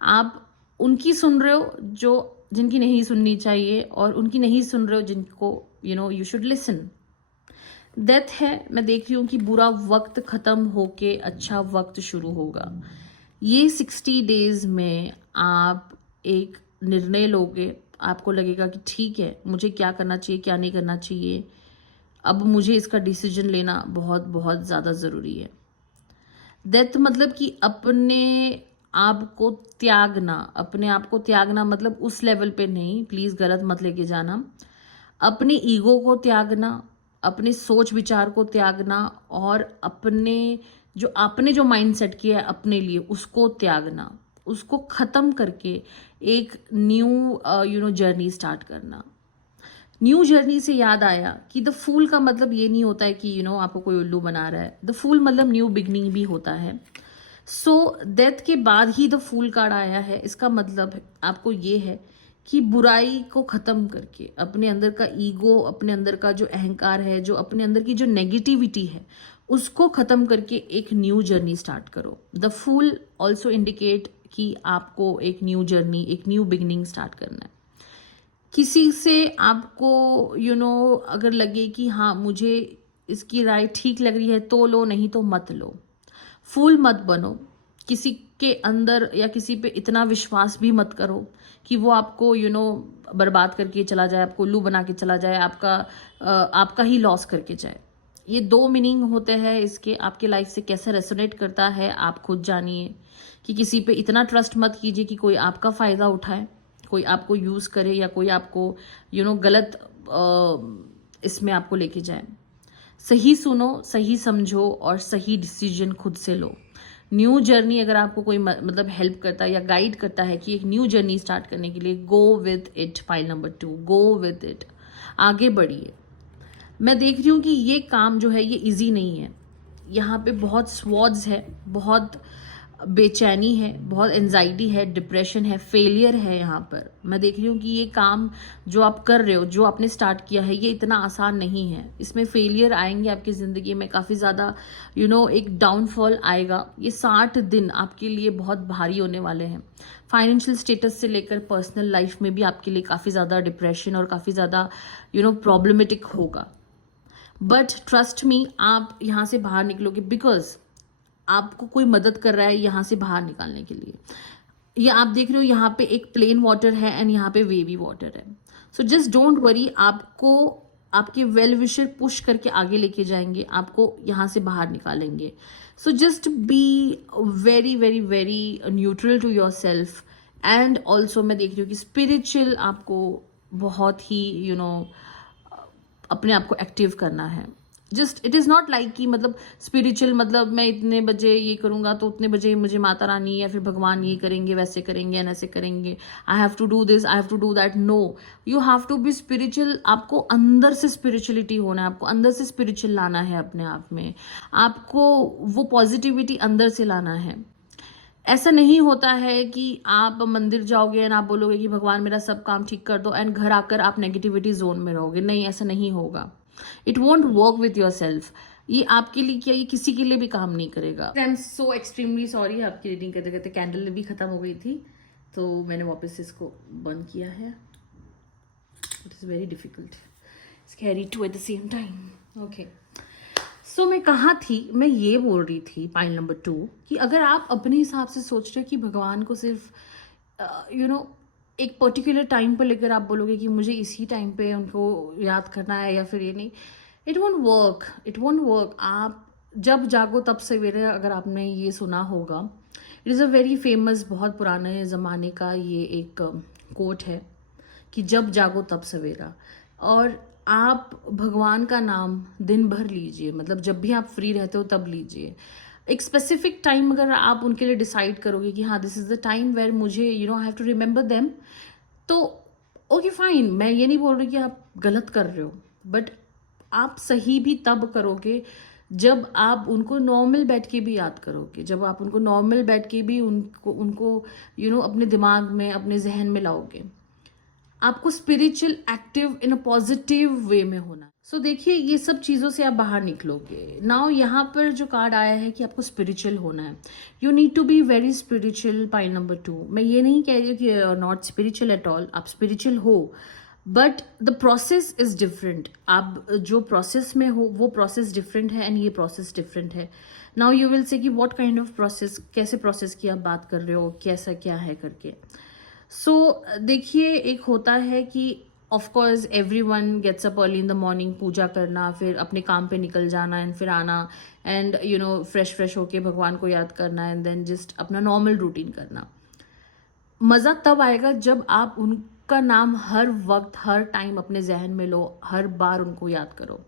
आप उनकी सुन रहे हो जो जिनकी नहीं सुननी चाहिए, और उनकी नहीं सुन रहे हो जिनको यू शुड लिसन। डेथ है, मैं देख रही हूँ कि बुरा वक्त खत्म होके अच्छा वक्त शुरू होगा। ये 60 डेज में आप एक निर्णय लोगे, आपको लगेगा कि ठीक है मुझे क्या करना चाहिए क्या नहीं करना चाहिए, अब मुझे इसका डिसीजन लेना बहुत बहुत ज़्यादा ज़रूरी है। डेथ मतलब कि अपने आपको त्यागना, अपने आप को त्यागना मतलब उस लेवल पे नहीं, प्लीज गलत मत लेके जाना। अपने ईगो को त्यागना, अपने सोच विचार को त्यागना, और अपने जो आपने जो माइंड सेट किया है अपने लिए उसको त्यागना, उसको खत्म करके एक न्यू जर्नी स्टार्ट करना। न्यू जर्नी से याद आया कि द फूल का मतलब ये नहीं होता है कि आपको कोई उल्लू बना रहा है। द फूल मतलब न्यू बिगनिंग भी होता है। सो डेथ के बाद ही द फूल कार्ड आया है, इसका मतलब आपको ये है कि बुराई को खत्म करके अपने अंदर का ईगो, अपने अंदर का जो अहंकार है, जो अपने अंदर की जो नेगेटिविटी है, उसको खत्म करके एक न्यू जर्नी स्टार्ट करो। द फूल ऑल्सो इंडिकेट कि आपको एक न्यू जर्नी, एक न्यू बिगनिंग स्टार्ट करना है। किसी से आपको अगर लगे कि हाँ मुझे इसकी राय ठीक लग रही है तो लो, नहीं तो मत लो। फूल मत बनो, किसी के अंदर या किसी पे इतना विश्वास भी मत करो कि वो आपको बर्बाद करके चला जाए, आपको उल्लू बना के चला जाए, आपका ही लॉस करके जाए। ये 2 मीनिंग होते हैं इसके, आपके लाइफ से कैसे रेसोनेट करता है आप खुद जानिए। कि किसी पे इतना ट्रस्ट मत कीजिए कि कोई आपका फ़ायदा उठाए, कोई आपको यूज़ करे, या कोई आपको गलत इसमें आपको लेके जाए। सही सुनो, सही समझो, और सही डिसीजन खुद से लो। न्यू जर्नी अगर आपको कोई मतलब हेल्प करता है या गाइड करता है कि एक न्यू जर्नी स्टार्ट करने के लिए, go with it. Pile number 2, go with it, आगे बढ़िए। मैं देख रही हूँ कि ये काम जो है ये इजी नहीं है। यहाँ पे बहुत स्वॉर्ड्स है, बहुत बेचैनी है, बहुत एंजाइटी है, डिप्रेशन है, फेलियर है। यहाँ पर मैं देख रही हूँ कि ये काम जो आप कर रहे हो, जो आपने स्टार्ट किया है, ये इतना आसान नहीं है। इसमें फेलियर आएंगे आपकी ज़िंदगी में, काफ़ी ज़्यादा एक डाउनफॉल आएगा। ये 60 दिन आपके लिए बहुत भारी होने वाले हैं। फाइनेंशियल स्टेटस से लेकर पर्सनल लाइफ में भी आपके लिए काफ़ी ज़्यादा डिप्रेशन और काफ़ी ज़्यादा प्रॉब्लमेटिक होगा। बट ट्रस्ट मी, आप यहाँ से बाहर निकलोगे, बिकॉज आपको कोई मदद कर रहा है यहाँ से बाहर निकालने के लिए। ये आप देख रहे हो यहाँ पे एक प्लेन वाटर है एंड यहाँ पे वेवी वाटर है। सो जस्ट डोंट वरी, आपको आपके वेल विशर पुश करके आगे लेके जाएंगे, आपको यहाँ से बाहर निकालेंगे। So just be very very very neutral to yourself. And also मैं देख रही हूँ कि स्पिरिचुअल आपको बहुत ही अपने आप को एक्टिव करना है। Just it is not like कि मतलब स्पिरिचुअल मतलब मैं इतने बजे ये करूँगा तो उतने बजे मुझे माता रानी या फिर भगवान ये करेंगे, वैसे करेंगे एंड ऐसे करेंगे, I have to do this, I have to do that. No, you have to be spiritual. आपको अंदर से स्पिरिचुअलिटी होना है, आपको अंदर से स्पिरिचुअल लाना है अपने आप में, आपको वो पॉजिटिविटी अंदर से लाना है। ऐसा नहीं होता है कि आप मंदिर जाओगे एंड आप बोलोगे कि भगवान मेरा सब काम ठीक कर दो, एंड घर आकर आप नेगेटिविटी जोन में रहोगे। नहीं, ऐसा नहीं होगा। It won't work with your self. ये आपके लिए क्या, ये किसी के लिए भी काम नहीं करेगा। I am so extremely sorry, आपकी रीडिंग करते करते कैंडल भी खत्म हो गई थी, तो मैंने वापस इसको बंद किया है। It is very difficult, scary too at the same time. Okay, so मैं कहाँ थी, मैं ये बोल रही थी पाइल नंबर 2 कि अगर आप अपने हिसाब से सोच रहे हो कि भगवान को सिर्फ एक पर्टिकुलर टाइम पर लेकर आप बोलोगे कि मुझे इसी टाइम पे उनको याद करना है या फिर ये नहीं, it won't work, it won't work. आप जब जागो तब सवेरे, अगर आपने ये सुना होगा, it is a very famous, बहुत पुराने ज़माने का ये एक कोट है कि जब जागो तब सवेरा। और आप भगवान का नाम दिन भर लीजिए, मतलब जब भी आप फ्री रहते हो तब लीजिए। एक स्पेसिफिक टाइम अगर आप उनके लिए डिसाइड करोगे कि हाँ this is the time where मुझे I have to remember them, तो ओके फाइन, मैं ये नहीं बोल रही कि आप गलत कर रहे हो, बट आप सही भी तब करोगे जब आप उनको नॉर्मल बैठ के भी याद करोगे, जब आप उनको नॉर्मल बैठ के भी उनको उनको अपने दिमाग में, अपने जहन में लाओगे। आपको spiritual active in a positive way में होना। सो देखिए, ये सब चीज़ों से आप बाहर निकलोगे। नाउ यहाँ पर जो कार्ड आया है कि आपको स्पिरिचुअल होना है, you need to be very spiritual. Pile number 2, मैं ये नहीं कह रही कि नॉट स्पिरिचुअल एट ऑल, आप स्पिरिचुअल हो, but the process is different. आप जो प्रोसेस में हो वो प्रोसेस डिफरेंट है एंड ये प्रोसेस डिफरेंट है। नाउ यू विल से कि व्हाट काइंड ऑफ प्रोसेस, कैसे प्रोसेस की आप बात कर रहे हो, कैसा क्या है करके। सो देखिए, एक होता है कि of course everyone gets up early in the morning, पूजा करना, फिर अपने काम पे निकल जाना एंड फिर आना एंड फ्रेश होके भगवान को याद करना एंड देन जस्ट अपना नॉर्मल रूटीन करना। मज़ा तब आएगा जब आप उनका नाम हर वक्त, हर टाइम अपने जहन में लो, हर बार उनको याद करो,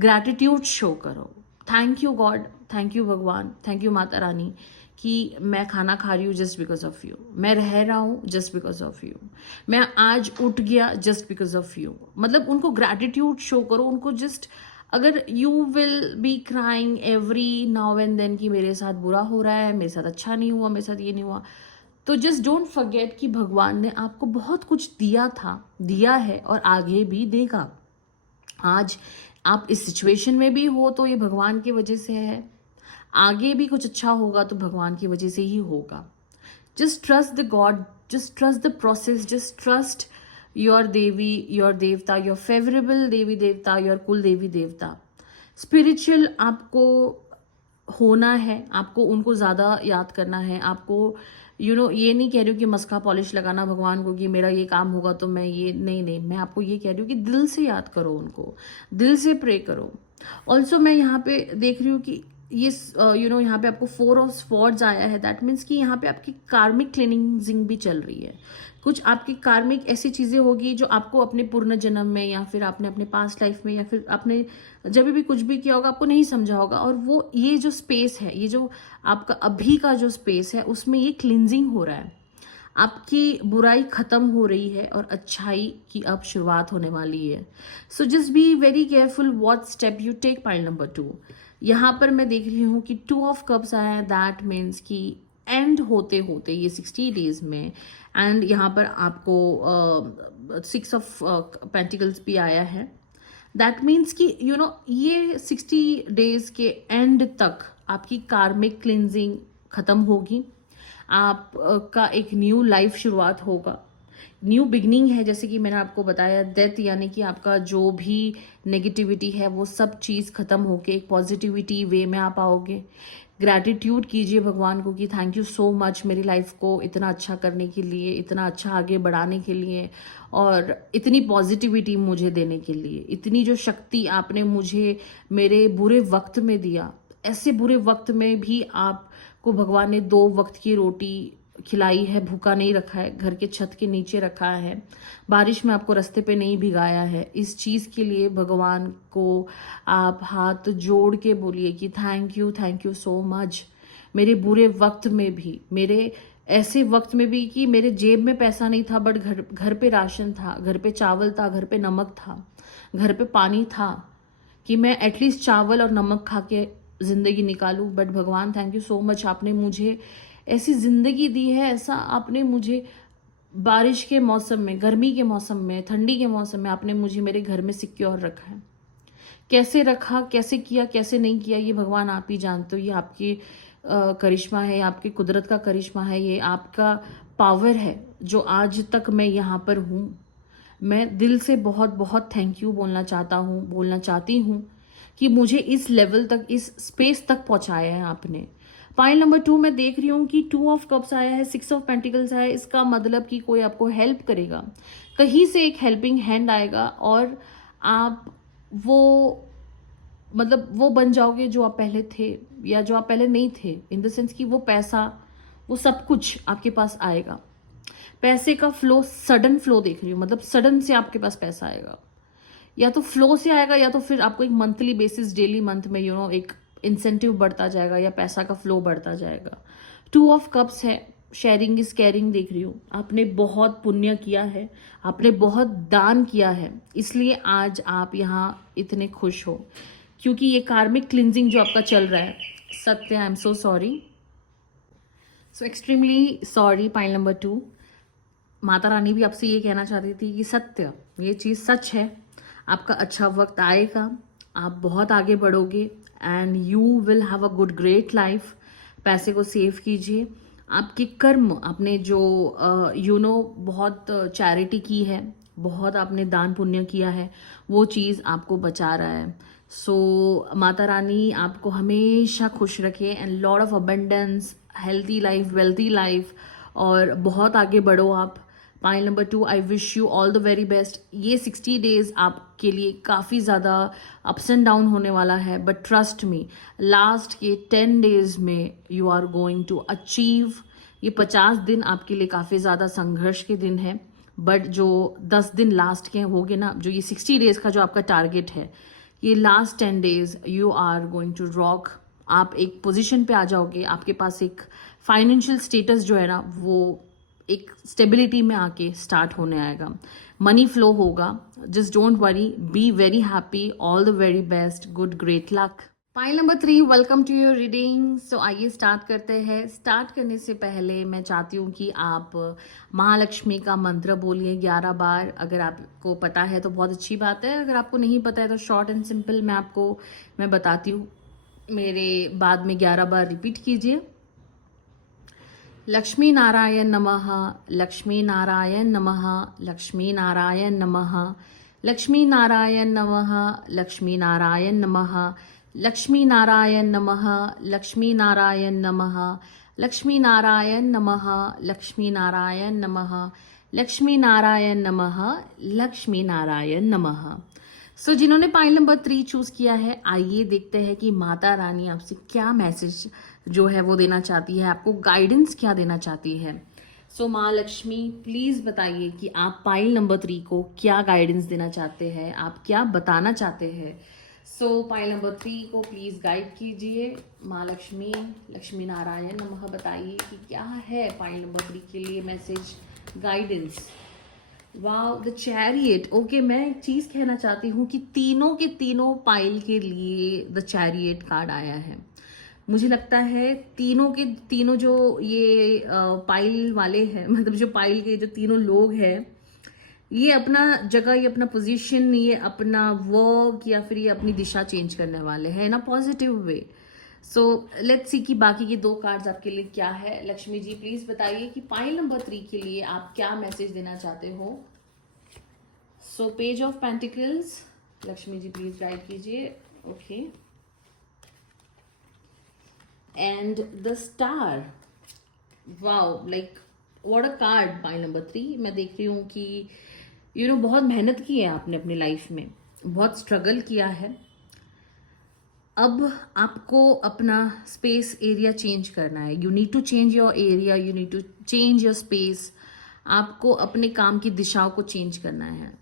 ग्रैटिट्यूड शो करो। Thank you God, thank you भगवान, थैंक यू माता रानी कि मैं खाना खा रही हूँ जस्ट बिकॉज ऑफ यू, मैं रह रहा हूँ जस्ट बिकॉज ऑफ यू, मैं आज उठ गया जस्ट बिकॉज ऑफ यू। मतलब उनको ग्रैटिट्यूड शो करो, उनको जस्ट, अगर you will be crying every now and then कि मेरे साथ बुरा हो रहा है, मेरे साथ अच्छा नहीं हुआ, मेरे साथ ये नहीं हुआ, तो जस्ट डोंट फॉरगेट कि भगवान ने आपको बहुत कुछ दिया था, दिया है और आगे भी देगा। आज आप इस सिचुएशन में भी हो तो ये भगवान की वजह से है, आगे भी कुछ अच्छा होगा तो भगवान की वजह से ही होगा। Just trust the God, just trust the process, just trust your Devi, your देवता, योर फेवरेबल देवी देवता, योर कुल देवी देवता। स्पिरिचुअल आपको होना है, आपको उनको ज़्यादा याद करना है। आपको ये नहीं कह रही हूँ कि मस्का पॉलिश लगाना भगवान को कि मेरा ये काम होगा तो मैं ये, नहीं, मैं आपको ये कह रही हूँ कि दिल से याद करो उनको, दिल से प्रे करो। ऑल्सो मैं यहाँ पे देख रही हूँ कि ये यहाँ पे आपको 4 ऑफ स्वॉर्ड्स आया है। दैट मीन्स कि यहाँ पे आपकी कार्मिक क्लीनिंजिंग भी चल रही है। कुछ आपकी कार्मिक ऐसी चीज़ें होगी जो आपको अपने पूर्ण जन्म में या फिर आपने अपने पास्ट लाइफ में या फिर आपने जब भी कुछ भी किया होगा आपको नहीं समझा होगा, और वो ये जो स्पेस है, ये जो आपका अभी का जो स्पेस है, उसमें ये क्लींजिंग हो रहा है। आपकी बुराई खत्म हो रही है और अच्छाई की अब शुरुआत होने वाली है। So just be very careful what step you take. Pile number 2, यहाँ पर मैं देख रही हूँ कि 2 ऑफ कप्स आया है। दैट मीन्स कि एंड होते होते ये 60 डेज में, एंड यहाँ पर आपको 6 ऑफ पेंटिकल्स भी आया है। दैट मीन्स कि ये 60 डेज के एंड तक आपकी कार्मिक क्लिनजिंग खत्म होगी, आपका एक न्यू लाइफ शुरुआत होगा, न्यू बिगनिंग है। जैसे कि मैंने आपको बताया, डेथ यानी कि आपका जो भी नेगेटिविटी है वो सब चीज़ खत्म होके एक पॉजिटिविटी वे में आप आओगे। ग्रैटिट्यूड कीजिए भगवान को कि थैंक यू सो मच मेरी लाइफ को इतना अच्छा करने के लिए, इतना अच्छा आगे बढ़ाने के लिए, और इतनी पॉजिटिविटी मुझे देने के लिए, इतनी जो शक्ति आपने मुझे मेरे बुरे वक्त में दिया। ऐसे बुरे वक्त में भी आपको भगवान ने 2 वक्त की रोटी खिलाई है, भूखा नहीं रखा है, घर के छत के नीचे रखा है, बारिश में आपको रास्ते पे नहीं भिगाया है। इस चीज़ के लिए भगवान को आप हाथ जोड़ के बोलिए कि थैंक यू सो मच। मेरे बुरे वक्त में भी, मेरे ऐसे वक्त में भी कि मेरे जेब में पैसा नहीं था बट घर पे राशन था, घर पे चावल था, घर पे नमक था, घर पे पानी था, कि मैं एटलीस्ट चावल और नमक खा के ज़िंदगी निकालूं। बट भगवान थैंक यू सो मच, आपने मुझे ऐसी ज़िंदगी दी है, ऐसा आपने मुझे बारिश के मौसम में, गर्मी के मौसम में, ठंडी के मौसम में आपने मुझे मेरे घर में सिक्योर रखा है। कैसे रखा, कैसे किया, कैसे नहीं किया, ये भगवान आप ही जानते हो। ये आपकी करिश्मा है, आपकी कुदरत का करिश्मा है, ये आपका पावर है जो आज तक मैं यहाँ पर हूँ। मैं दिल से बहुत बहुत थैंक यू बोलना चाहती हूँ कि मुझे इस लेवल तक, इस स्पेस तक पहुँचाया है आपने। पाइल नंबर 2 मैं देख रही हूँ कि 2 ऑफ कप्स आया है, 6 ऑफ पेंटिकल्स आया है। इसका मतलब कि कोई आपको हेल्प करेगा, कहीं से एक हेल्पिंग हैंड आएगा और आप वो मतलब वो बन जाओगे जो आप पहले थे या जो आप पहले नहीं थे, इन द सेंस कि वो पैसा, वो सब कुछ आपके पास आएगा। पैसे का फ्लो, सडन फ्लो देख रही हूँ, मतलब सडन से आपके पास पैसा आएगा, या तो फ्लो से आएगा या तो फिर आपको एक मंथली बेसिस, डेली मंथ में एक इंसेंटिव बढ़ता जाएगा या पैसा का फ्लो बढ़ता जाएगा। 2 ऑफ कप्स है, शेयरिंग इज केयरिंग देख रही हूँ। आपने बहुत पुण्य किया है, आपने बहुत दान किया है, इसलिए आज आप यहाँ इतने खुश हो, क्योंकि ये कार्मिक क्लिनजिंग जो आपका चल रहा है। सत्य, I am so sorry, so extremely sorry. Pile number 2, Mata Rani भी आपसे ये कहना चाहती थी कि सत्य, ये चीज़ सच है, आपका अच्छा वक्त आएगा, आप बहुत आगे बढ़ोगे and you will have a good great life. पैसे को सेव कीजिए, आपके कर्म, आपने जो बहुत चैरिटी की है, बहुत आपने दान पुण्य किया है, वो चीज़ आपको बचा रहा है। सो माता रानी आपको हमेशा खुश रखे and Lord of abundance, healthy life, wealthy life, और बहुत आगे बढ़ो आप। Pile number 2, I wish you all the very best. ये 60 डेज आपके लिए काफ़ी ज़्यादा अप्स एंड डाउन होने वाला है, बट ट्रस्ट मी, लास्ट के 10 डेज में you are going to achieve. ये 50 दिन आपके लिए काफ़ी ज़्यादा संघर्ष के दिन है, बट जो 10 दिन लास्ट के होंगे ना, जो ये 60 डेज का जो आपका टारगेट है, ये last 10 days you are going to rock. आप एक पोजीशन पे आ जाओगे, आपके पास एक फाइनेंशियल स्टेटस जो है ना, वो एक स्टेबिलिटी में आके स्टार्ट होने आएगा, मनी फ्लो होगा। Just don't worry, be very happy, all the very best, good great luck. Pile number 3, welcome to your reading. So आइए स्टार्ट करते हैं। स्टार्ट करने से पहले मैं चाहती हूँ कि आप महालक्ष्मी का मंत्र बोलिए 11 बार। अगर आपको पता है तो बहुत अच्छी बात है, अगर आपको नहीं पता है तो शॉर्ट एंड सिंपल मैं बताती हूँ, मेरे बाद में 11 बार रिपीट कीजिए। लक्ष्मी नारायण नमः, लक्ष्मी नारायण नमः, लक्ष्मी नारायण नमः, लक्ष्मी नारायण नमः, लक्ष्मी नारायण नमः, लक्ष्मी नारायण नमः, लक्ष्मी नारायण नमः, लक्ष्मी नारायण नमः, लक्ष्मी नारायण नमः, लक्ष्मी नारायण नमः, लक्ष्मी नारायण नमः। सो जिन्होंने पाइल नंबर 3 चूज किया है, आइए देखते हैं कि माता रानी आपसे क्या मैसेज जो है वो देना चाहती है, आपको गाइडेंस क्या देना चाहती है। सो माँ लक्ष्मी प्लीज बताइए कि आप पाइल नंबर 3 को क्या गाइडेंस देना चाहते हैं, आप क्या बताना चाहते हैं। सो पाइल नंबर 3 को प्लीज गाइड कीजिए। माँ लक्ष्मी, लक्ष्मी नारायण नमः, बताइए कि क्या है पाइल नंबर 3 के लिए message, guidance. Wow, the chariot. Okay, मैं एक चीज कहना चाहती हूँ कि तीनों के तीनों पाइल के लिए द चैरियट कार्ड आया है। मुझे लगता है तीनों के तीनों जो ये पाइल वाले हैं, मतलब जो पाइल के जो तीनों लोग हैं, ये अपना जगह, ये अपना पोजीशन, ये अपना वर्क या फिर ये अपनी दिशा चेंज करने वाले हैं ना, positive way. So let's see कि बाकी के 2 कार्ड्स आपके लिए क्या है। लक्ष्मी जी प्लीज बताइए कि पाइल नंबर 3 के लिए आप क्या मैसेज देना चाहते हो। So page of pentacles, Lakshmi ji please guide कीजिए। Okay, and the star. Wow, like what a card. Pile number 3 मैं देख रही हूँ कि बहुत मेहनत की है आपने अपनी लाइफ में, बहुत स्ट्रगल किया है। अब आपको अपना स्पेस एरिया चेंज करना है। You need to change your area, you need to change your space. आपको अपने काम की दिशाओं को चेंज करना है।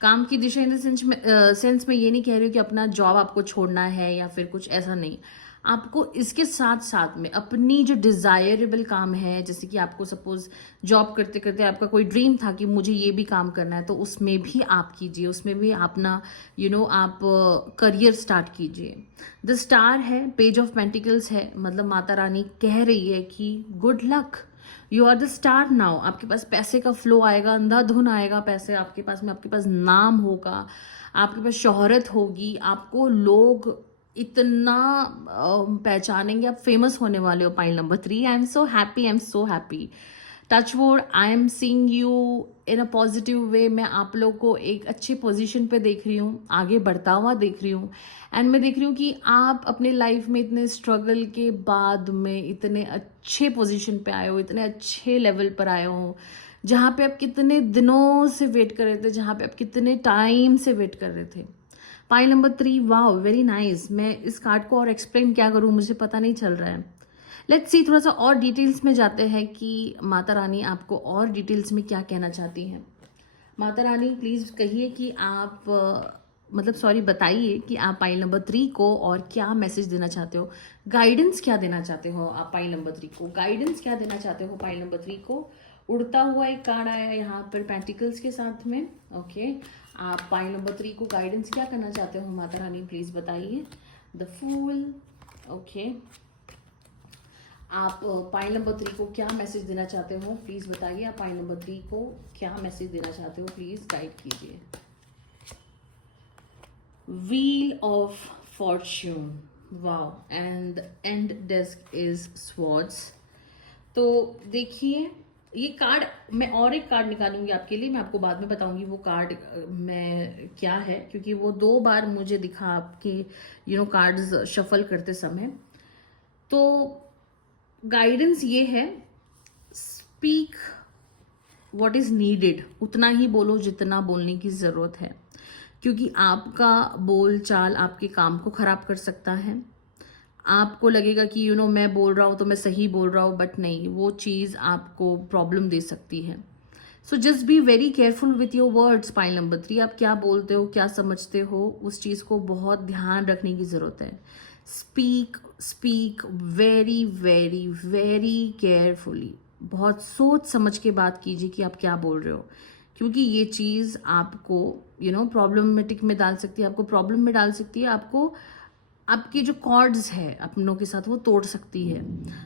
काम की दिशा इन द सेंस में ये नहीं कह रही हूँ कि अपना जॉब आपको छोड़ना है या फिर कुछ ऐसा नहीं। आपको इसके साथ साथ में अपनी जो डिजायरेबल काम है, जैसे कि आपको सपोज जॉब करते करते आपका कोई ड्रीम था कि मुझे ये भी काम करना है, तो उसमें भी आप कीजिए, उसमें भी अपना आप करियर स्टार्ट कीजिए। द स्टार है, पेज ऑफ पेंटिकल्स है, मतलब माता रानी कह रही है कि good luck, you are the star now. आपके पास पैसे का फ्लो आएगा, अंधाधुन आएगा पैसे आपके पास में, आपके पास नाम होगा, आपके पास शोहरत होगी, आपको लोग इतना पहचानेंगे, आप फेमस होने वाले हो। Pile number 3, I am so happy, I am so happy. Touch wood, I am seeing you in a positive way. मैं आप लोग को एक अच्छी पोजीशन पे देख रही हूँ, आगे बढ़ता हुआ देख रही हूँ। एंड मैं देख रही हूँ कि आप अपने लाइफ में इतने स्ट्रगल के बाद में इतने अच्छे पोजीशन पे आए हो, इतने अच्छे लेवल पर आए हो, जहाँ पे आप कितने दिनों से वेट कर रहे थे, जहाँ पे आप कितने टाइम से वेट कर रहे थे। Pile number 3, wow very nice. मैं इस कार्ड को और एक्सप्लेन क्या करूँ, मुझे पता नहीं चल रहा है। लेट्स सी, थोड़ा सा और डिटेल्स में जाते हैं कि माता रानी आपको और डिटेल्स में क्या कहना चाहती हैं। माता रानी प्लीज़ कहिए कि आप मतलब सॉरी बताइए कि आप पाइल नंबर 3 को और क्या मैसेज देना चाहते हो, गाइडेंस क्या देना चाहते हो आप पाइल नंबर 3 को, गाइडेंस क्या देना चाहते हो पाइल नंबर 3 को। उड़ता हुआ एक कार्ड आया है यहाँ पर पेंटिकल्स के साथ में। ओके, आप पाइल नंबर 3 को गाइडेंस क्या करना चाहते हो माता रानी, प्लीज़ बताइए। द फूल, ओके, आप पाइल नंबर 3 को क्या मैसेज देना चाहते हो, प्लीज़ बताइए। आप पाइल नंबर 3 को क्या मैसेज देना चाहते हो, प्लीज़ गाइड कीजिए। Wheel of Fortune, wow, and and desk is swords. तो देखिए, ये कार्ड मैं और एक कार्ड निकालूंगी आपके लिए, मैं आपको बाद में बताऊंगी वो कार्ड मैं क्या है, क्योंकि वो 2 बार मुझे दिखा आपके कार्ड्स शफल करते समय। तो गाइडेंस ये है, स्पीक व्हाट इज नीडेड, उतना ही बोलो जितना बोलने की ज़रूरत है, क्योंकि आपका बोल चाल आपके काम को ख़राब कर सकता है। आपको लगेगा कि मैं बोल रहा हूँ तो मैं सही बोल रहा हूँ, बट नहीं, वो चीज़ आपको प्रॉब्लम दे सकती है। So just be very careful with your words pile number 3। आप क्या बोलते हो, क्या समझते हो, उस चीज़ को बहुत ध्यान रखने की ज़रूरत है। Speak very very very carefully, बहुत सोच समझ के बात कीजिए कि आप क्या बोल रहे हो, क्योंकि ये चीज़ आपको प्रॉब्लमेटिक में डाल सकती है, आपको प्रॉब्लम में डाल सकती है, आपको आपके जो कॉर्ड्स है अपनों के साथ वो तोड़ सकती है।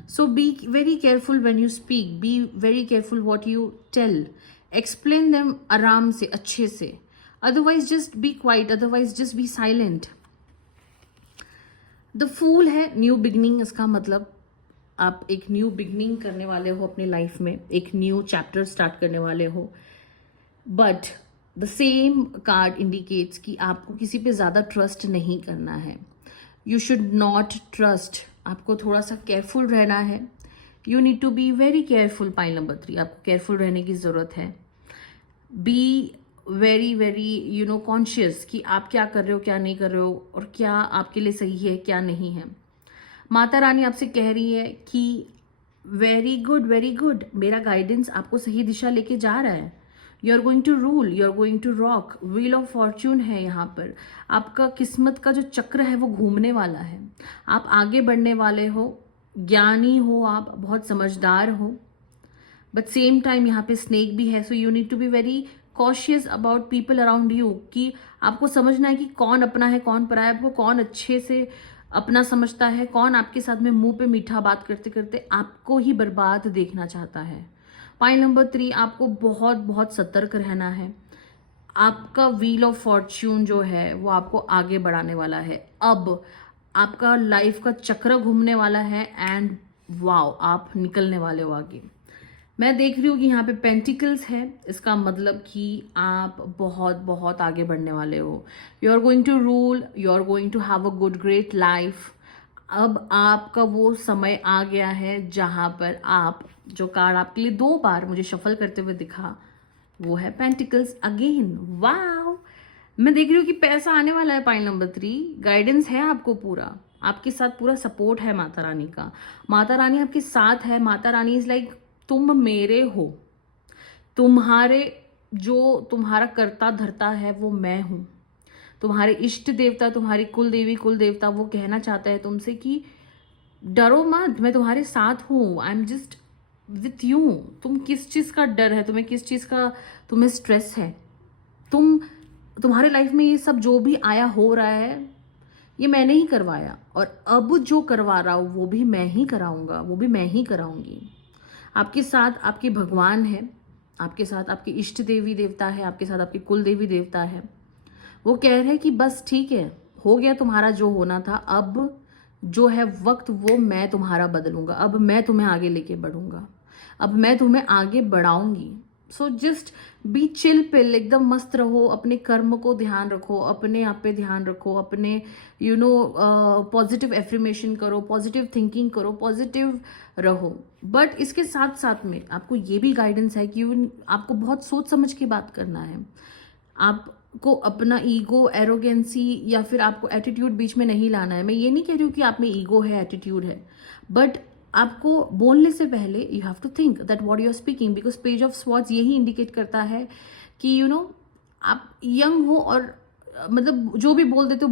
So be very careful when you speak, be very careful what you tell, explain them आराम से, अच्छे से, otherwise just be quiet, otherwise just be silent. The fool है न्यू बिगनिंग, इसका मतलब आप एक न्यू बिगनिंग करने वाले हो अपने लाइफ में, एक न्यू चैप्टर स्टार्ट करने वाले हो। But the same card indicates कि आपको किसी पे ज़्यादा ट्रस्ट नहीं करना है। यू शुड नॉट ट्रस्ट, आपको थोड़ा सा केयरफुल रहना है। You need to be very careful pile number 3, आपको केयरफुल रहने की ज़रूरत है। बी वेरी वेरी कॉन्शियस कि आप क्या कर रहे हो, क्या नहीं कर रहे हो, और क्या आपके लिए सही है, क्या नहीं है। माता रानी आपसे कह रही है कि वेरी गुड वेरी गुड, मेरा गाइडेंस आपको सही दिशा लेके जा रहा है। You are going to rule, you are going to rock. Wheel of fortune है यहाँ पर, आपका किस्मत का जो चक्र है वो घूमने वाला है, आप आगे बढ़ने वाले हो, ज्ञानी हो, आप बहुत समझदार हो, बट सेम टाइम यहाँ पे स्नेक भी है। So you need to be very cautious about people around you, कि आपको समझना है कि कौन अपना है, कौन पराया है, आपको कौन अच्छे से अपना समझता है, कौन आपके साथ में मुंह पे मीठा बात करते करते आपको ही बर्बाद देखना चाहता है। पॉइंट नंबर 3, आपको बहुत बहुत सतर्क रहना है। आपका व्हील ऑफ फॉर्च्यून जो है वो आपको आगे बढ़ाने वाला है। अब आपका लाइफ का चक्र घूमने वाला है, एंड वाओ, आप निकलने वाले हो आगे। मैं देख रही हूँ कि यहाँ पे पेंटिकल्स है, इसका मतलब कि आप बहुत बहुत आगे बढ़ने वाले हो। You are going to rule, you are going to have a good great life. अब आपका वो समय आ गया है जहाँ पर आप, जो कार्ड आपके लिए 2 बार मुझे शफल करते हुए दिखा, वो है पेंटिकल्स अगेन। वाओ, मैं देख रही हूँ कि पैसा आने वाला है पाइल नंबर 3, गाइडेंस है आपको पूरा, आपके साथ पूरा सपोर्ट है माता रानी का, माता रानी आपके साथ है। माता रानी इज लाइक, तुम मेरे हो, तुम्हारे जो तुम्हारा करता धरता है वो मैं हूँ। तुम्हारे इष्ट देवता, तुम्हारी कुल देवी कुल देवता वो कहना चाहता है तुमसे कि डरो मत, मैं तुम्हारे साथ हूँ, I am just with you. तुम किस चीज़ का डर है, तुम्हें किस चीज़ का तुम्हें स्ट्रेस है, तुम्हारे लाइफ में ये सब जो भी आया हो रहा है ये मैंने ही करवाया, और अब जो करवा रहा हूँ वो भी मैं ही कराऊंगा, वो भी मैं ही कराऊंगी। आपके साथ आपके भगवान है, आपके साथ आपके इष्ट देवी देवता है, आपके साथ आपके कुल देवी देवता है। वो कह रहे हैं कि बस ठीक है, हो गया तुम्हारा जो होना था, अब जो है वक्त वो मैं तुम्हारा बदलूंगा, अब मैं तुम्हें आगे लेके बढ़ूंगा। अब मैं तुम्हें आगे बढ़ाऊंगी। So just be chill pill, एकदम मस्त रहो, अपने कर्म को ध्यान रखो, अपने आप पे ध्यान रखो, अपने पॉजिटिव एफर्मेशन करो, पॉजिटिव थिंकिंग करो, पॉजिटिव रहो। बट इसके साथ साथ में आपको ये भी गाइडेंस है कि आपको बहुत सोच समझ के बात करना है। आपको अपना ईगो, एरोगेंसी या फिर आपको एटीट्यूड बीच में नहीं लाना है। मैं ये नहीं कह रही हूँ कि आप में ईगो है, एटीट्यूड है, बट आपको बोलने से पहले you have to think that what you are speaking, because page of swords यही इंडिकेट करता है कि आप यंग हो और मतलब जो भी बोल देते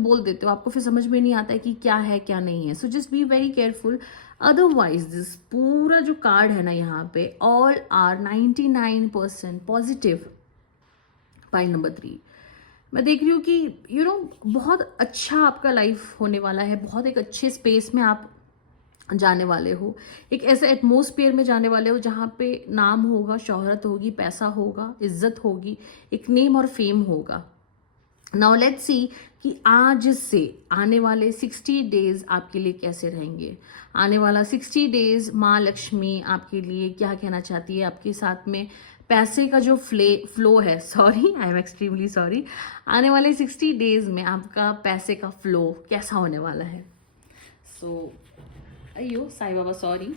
हो, आपको फिर समझ में नहीं आता है कि क्या है क्या नहीं है। So just be very careful. Otherwise this पूरा जो कार्ड है ना यहाँ पे, all are 99% positive. Pile number 3 मैं देख रही हूँ कि बहुत अच्छा आपका लाइफ होने वाला है, बहुत एक अच्छे स्पेस में आप जाने वाले हो, एक ऐसे एटमोस्फियर में जाने वाले हो जहाँ पे नाम होगा, शोहरत होगी, पैसा होगा, इज्जत होगी, एक नेम और फेम होगा। नाउ लेट्स सी कि आज से आने वाले 60 डेज आपके लिए कैसे रहेंगे। आने वाला 60 डेज माँ लक्ष्मी आपके लिए क्या कहना चाहती है, आपके साथ में पैसे का जो फ्लो है, sorry I am extremely sorry, आने वाले 60 डेज में आपका पैसे का फ्लो कैसा होने वाला है। सो अयो साईं बाबा सॉरी।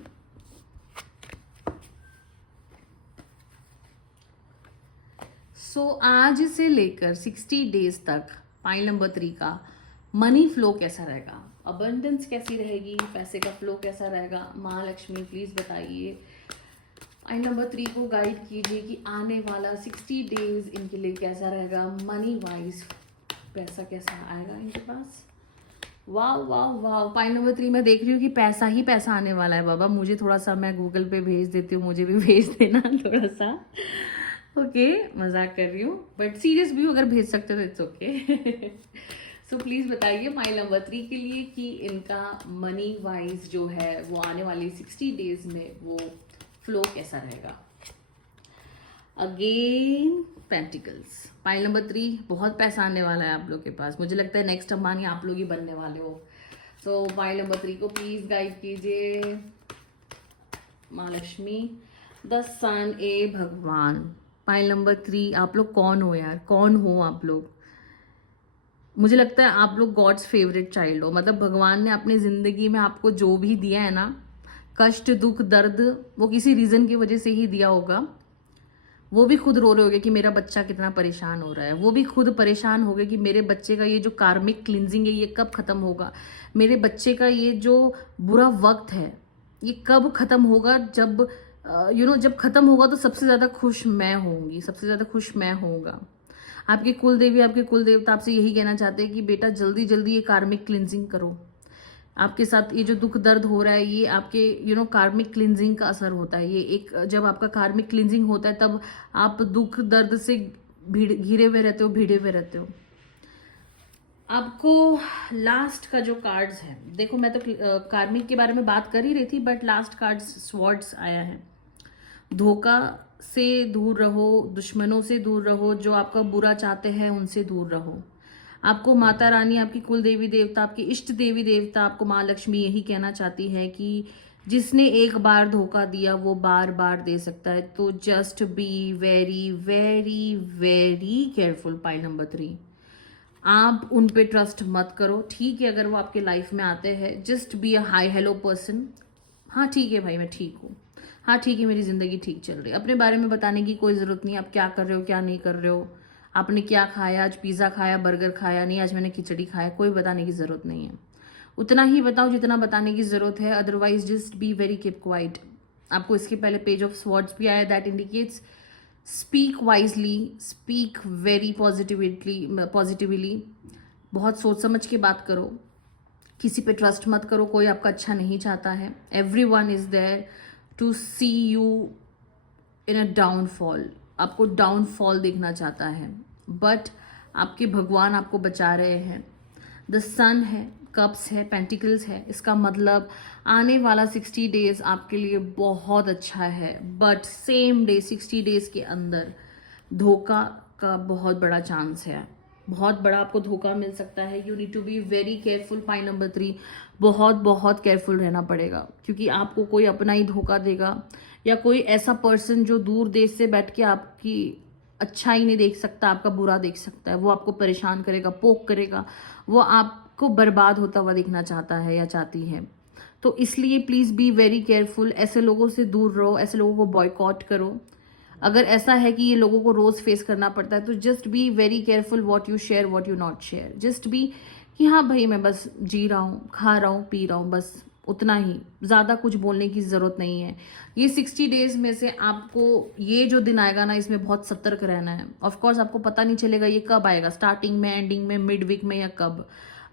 सो आज से लेकर 60 डेज तक पाइल नंबर 3 का मनी फ्लो कैसा रहेगा, अबंडेंस कैसी रहेगी, पैसे का फ्लो कैसा रहेगा। माँ लक्ष्मी प्लीज बताइए, पाइल नंबर 3 को गाइड कीजिए कि आने वाला 60 डेज इनके लिए कैसा रहेगा, मनी वाइज पैसा कैसा आएगा इनके पास। वाह वाह वाह, पाइल नंबर 3 मैं देख रही हूँ कि पैसा ही पैसा आने वाला है। बाबा मुझे थोड़ा सा, मैं गूगल पे भेज देती हूँ, मुझे भी भेज देना थोड़ा सा। ओके मजाक कर रही हूँ, बट सीरियस भी अगर भेज सकते हो तो इट्स ओके। सो प्लीज बताइए पाइल नंबर 3 के लिए कि इनका मनी वाइज जो है वो आने वाली 60 डेज में वो फ्लो कैसा रहेगा। अगेन पेंटिकल्स, पाइल नंबर 3 बहुत पैसा आने वाला है आप लोग के पास। मुझे लगता है नेक्स्ट अंबानी आप लोग ही बनने वाले हो। सो पाइल नंबर 3 को प्लीज गाइड कीजिए माँ लक्ष्मी। द सन ए भगवान, पाइल नंबर 3 आप लोग कौन हो यार, कौन हो आप लोग। मुझे लगता है आप लोग गॉड्स फेवरेट चाइल्ड हो। मतलब भगवान ने अपनी जिंदगी में आपको जो भी दिया है ना, कष्ट दुख दर्द, वो किसी रीजन की वजह से ही दिया होगा। वो भी खुद रो रहे होगे कि मेरा बच्चा कितना परेशान हो रहा है, वो भी खुद परेशान हो गए कि मेरे बच्चे का ये जो कार्मिक क्लिनजिंग है ये कब खत्म होगा, मेरे बच्चे का ये जो बुरा वक्त है ये कब खत्म होगा। जब जब खत्म होगा तो सबसे ज्यादा खुश मैं होंगी, सबसे ज्यादा खुश मैं होऊंगा। आपके कुल देवी, आपके कुल देवता आपसे यही कहना चाहते हैं कि बेटा जल्दी जल्दी ये कार्मिक क्लिनजिंग करो। आपके साथ ये जो दुख दर्द हो रहा है ये आपके कार्मिक क्लिनजिंग का असर होता है। ये एक जब आपका कार्मिक क्लिनजिंग होता है तब आप दुख दर्द से घिरे हुए रहते हो, भिड़े हुए रहते हो। आपको लास्ट का जो कार्ड्स है, देखो मैं तो कार्मिक के बारे में बात कर ही रही थी, बट लास्ट कार्ड्स स्वॉर्ड्स आया है। धोखा से दूर रहो, दुश्मनों से दूर रहो, जो आपका बुरा चाहते हैं उनसे दूर रहो। आपको माता रानी, आपकी कुल देवी देवता, आपकी इष्ट देवी देवता, आपको माँ लक्ष्मी यही कहना चाहती है कि जिसने एक बार धोखा दिया वो बार बार दे सकता है। तो just be very very very careful. Pile number 3 आप उन पे ट्रस्ट मत करो, ठीक है। अगर वो आपके लाइफ में आते हैं, just be a hi hello person. हाँ ठीक है भाई मैं ठीक हूँ, हाँ ठीक है मेरी जिंदगी ठीक चल रही है। अपने बारे में बताने की कोई जरूरत नहीं, आप क्या कर रहे हो क्या नहीं कर रहे हो, आपने क्या खाया, आज पिज़्ज़ा खाया, बर्गर खाया, नहीं आज मैंने खिचड़ी खाया, कोई बताने की ज़रूरत नहीं है। उतना ही बताओ जितना बताने की ज़रूरत है, otherwise just be very keep quiet. आपको इसके पहले पेज ऑफ स्वॉर्ड्स भी आया, that indicates speak wisely, speak very positively. बहुत सोच समझ के बात करो, किसी पे ट्रस्ट मत करो, कोई आपका अच्छा नहीं चाहता है। Everyone is there to see you in a downfall, आपको डाउनफॉल देखना चाहता है, बट आपके भगवान आपको बचा रहे हैं। द सन है, कप्स है, पेंटिकल्स है, इसका मतलब आने वाला 60 डेज आपके लिए बहुत अच्छा है। बट सेम डे 60 डेज के अंदर धोखा का बहुत बड़ा चांस है, बहुत बड़ा आपको धोखा मिल सकता है। You need to be very careful. Pile number 3 बहुत बहुत केयरफुल रहना पड़ेगा, क्योंकि आपको कोई अपना ही धोखा देगा या कोई ऐसा पर्सन जो दूर देश से बैठ के आपकी अच्छा ही नहीं देख सकता, आपका बुरा देख सकता है, वो आपको परेशान करेगा, पोक करेगा, वो आपको बर्बाद होता हुआ देखना चाहता है या चाहती है। तो इसलिए प्लीज़ बी वेरी केयरफुल, ऐसे लोगों से दूर रहो, ऐसे लोगों को बॉयकॉट करो। अगर ऐसा है कि ये लोगों को रोज़ फेस करना पड़ता है तो just be very careful what you share, what you not share. Just be कि हाँ भाई मैं बस जी रहा हूँ, खा रहा हूँ, पी रहा हूँ, बस उतना ही, ज़्यादा कुछ बोलने की ज़रूरत नहीं है। ये 60 डेज में से आपको ये जो दिन आएगा ना, इसमें बहुत सतर्क रहना है। ऑफकोर्स आपको पता नहीं चलेगा ये कब आएगा, स्टार्टिंग में, एंडिंग में, मिड वीक में या कब,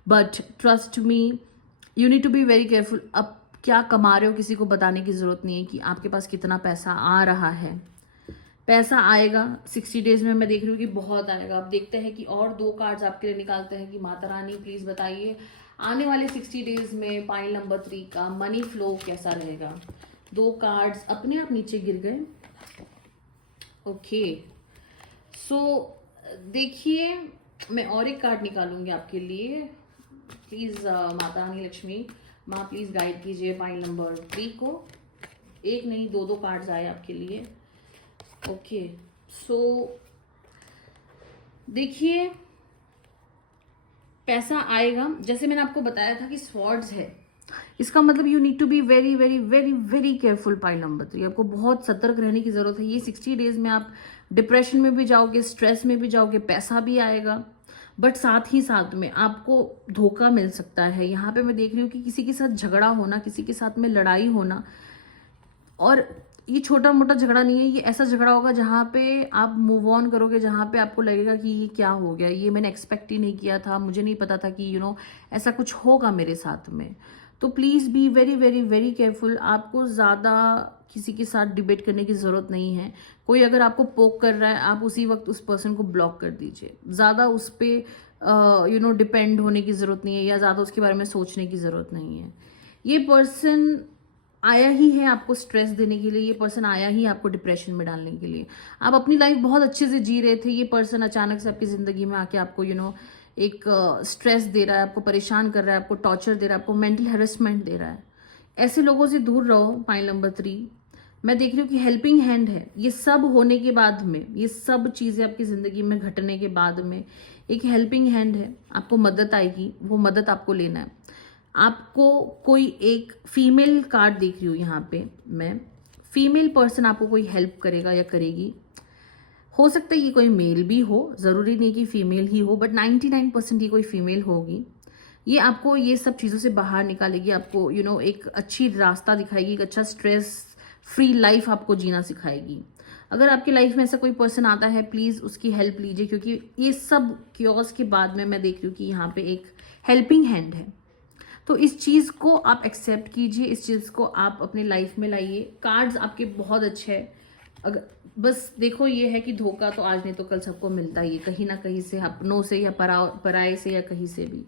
but trust me you need to be very careful. अब क्या कमा रहे हो किसी को बताने की ज़रूरत नहीं है कि आपके पास कितना पैसा आ रहा है। पैसा आएगा 60 डेज में, मैं देख रही हूँ कि बहुत आएगा। अब देखते हैं कि और 2 कार्ड्स आपके लिए निकालते हैं कि माता रानी प्लीज बताइए आने वाले 60 डेज में पाइल नंबर 3 का मनी फ्लो कैसा रहेगा। 2 कार्ड्स अपने आप नीचे गिर गए। ओके, सो देखिए मैं और एक कार्ड निकालूंगी आपके लिए। प्लीज माता रानी लक्ष्मी माँ प्लीज गाइड कीजिए पाइल नंबर 3 को। एक नहीं 2 कार्ड्स आए आपके लिए। ओके, सो देखिए पैसा आएगा, जैसे मैंने आपको बताया था कि स्वॉर्ड्स है, इसका मतलब you need to be very very very very careful pile number 3। आपको बहुत सतर्क रहने की जरूरत है। ये 60 डेज में आप डिप्रेशन में भी जाओगे, स्ट्रेस में भी जाओगे, पैसा भी आएगा, बट साथ ही साथ में आपको धोखा मिल सकता है। यहाँ पे मैं देख रही हूँ कि किसी के साथ झगड़ा होना, किसी के साथ में लड़ाई होना, और ये छोटा मोटा झगड़ा नहीं है, ये ऐसा झगड़ा होगा जहाँ पे आप मूव ऑन करोगे, जहाँ पे आपको लगेगा कि ये क्या हो गया, ये मैंने एक्सपेक्ट ही नहीं किया था, मुझे नहीं पता था कि ऐसा कुछ होगा मेरे साथ में। तो please be very very very careful. आपको ज़्यादा किसी के साथ डिबेट करने की ज़रूरत नहीं है। कोई अगर आपको पोक कर रहा है, आप उसी वक्त उस पर्सन को ब्लॉक कर दीजिए। ज़्यादा उस पर डिपेंड होने की ज़रूरत नहीं है, या ज़्यादा उसके बारे में सोचने की ज़रूरत नहीं है। ये पर्सन आया ही है आपको स्ट्रेस देने के लिए, ये पर्सन आया ही आपको डिप्रेशन में डालने के लिए। आप अपनी लाइफ बहुत अच्छे से जी रहे थे, ये पर्सन अचानक से आपकी ज़िंदगी में आके आपको एक स्ट्रेस दे रहा है, आपको परेशान कर रहा है, आपको टॉर्चर दे रहा है, आपको मेंटल हेरेसमेंट दे रहा है। ऐसे लोगों से दूर रहो। पाइल नंबर 3 मैं देख रही हूँ कि हेल्पिंग हैंड है। ये सब होने के बाद में, ये सब चीज़ें आपकी ज़िंदगी में घटने के बाद में एक हेल्पिंग हैंड है, आपको मदद आएगी, वो मदद आपको लेना है। आपको कोई एक फीमेल कार्ड देख रही हूँ यहाँ पे मैं, फीमेल पर्सन आपको कोई हेल्प करेगा या करेगी। हो सकता है ये कोई मेल भी हो, ज़रूरी नहीं कि फीमेल ही हो, बट 99% ये कोई फीमेल होगी। ये आपको ये सब चीज़ों से बाहर निकालेगी, आपको एक अच्छी रास्ता दिखाएगी, एक अच्छा स्ट्रेस फ्री लाइफ आपको जीना सिखाएगी। अगर आपकी लाइफ में ऐसा कोई पर्सन आता है, प्लीज़ उसकी हेल्प लीजिए, क्योंकि ये सब क्योर्स के बाद में मैं देख रही हूँ कि यहाँ पे एक हेल्पिंग हैंड है। तो इस चीज़ को आप एक्सेप्ट कीजिए, इस चीज़ को आप अपने लाइफ में लाइए। कार्ड्स आपके बहुत अच्छे हैं। अगर बस देखो ये है कि धोखा तो आज नहीं तो कल सबको मिलता ही है, कहीं ना कहीं से, अपनों से या पराए से या कहीं से भी।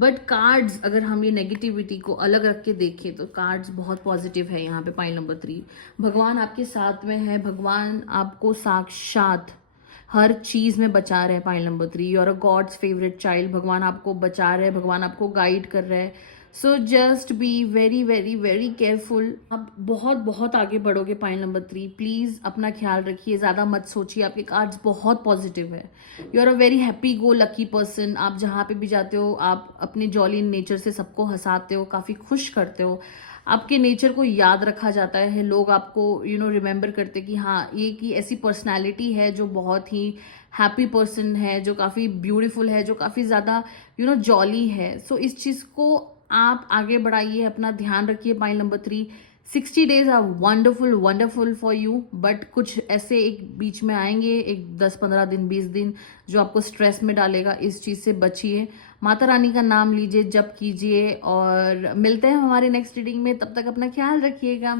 बट कार्ड्स अगर हम ये नेगेटिविटी को अलग रख के देखें तो कार्ड्स बहुत पॉजिटिव है। यहाँ पे पाइल नंबर 3 भगवान आपके साथ में है, भगवान आपको साक्षात हर चीज में बचा रहे हैं। Pile number 3 you are a god's favourite child. भगवान आपको बचा रहे हैं, भगवान आपको गाइड कर रहे हैं। सो just be very very very careful. आप बहुत बहुत आगे बढ़ोगे पाइल नंबर 3। प्लीज अपना ख्याल रखिए, ज्यादा मत सोचिए। आपके कार्ड्स बहुत पॉजिटिव है। You are a very happy go lucky person. आप जहाँ पे भी जाते हो आप अपने जॉली नेचर से सबको हंसाते हो, काफी खुश करते हो। आपके नेचर को याद रखा जाता है, लोग आपको रिमेंबर करते कि हाँ ये की ऐसी पर्सनालिटी है जो बहुत ही हैप्पी पर्सन है, जो काफ़ी ब्यूटीफुल है, जो काफ़ी ज़्यादा जॉली है। सो इस चीज़ को आप आगे बढ़ाइए, अपना ध्यान रखिए। Pile number 3 60 days are wonderful wonderful for you, but कुछ ऐसे एक बीच में आएंगे, एक 10-15 दिन 20 दिन जो आपको स्ट्रेस में डालेगा। इस चीज़ से बचिए, माता रानी का नाम लीजिए, जप कीजिए, और मिलते हैं हमारे नेक्स्ट रीडिंग में। तब तक अपना ख्याल रखिएगा।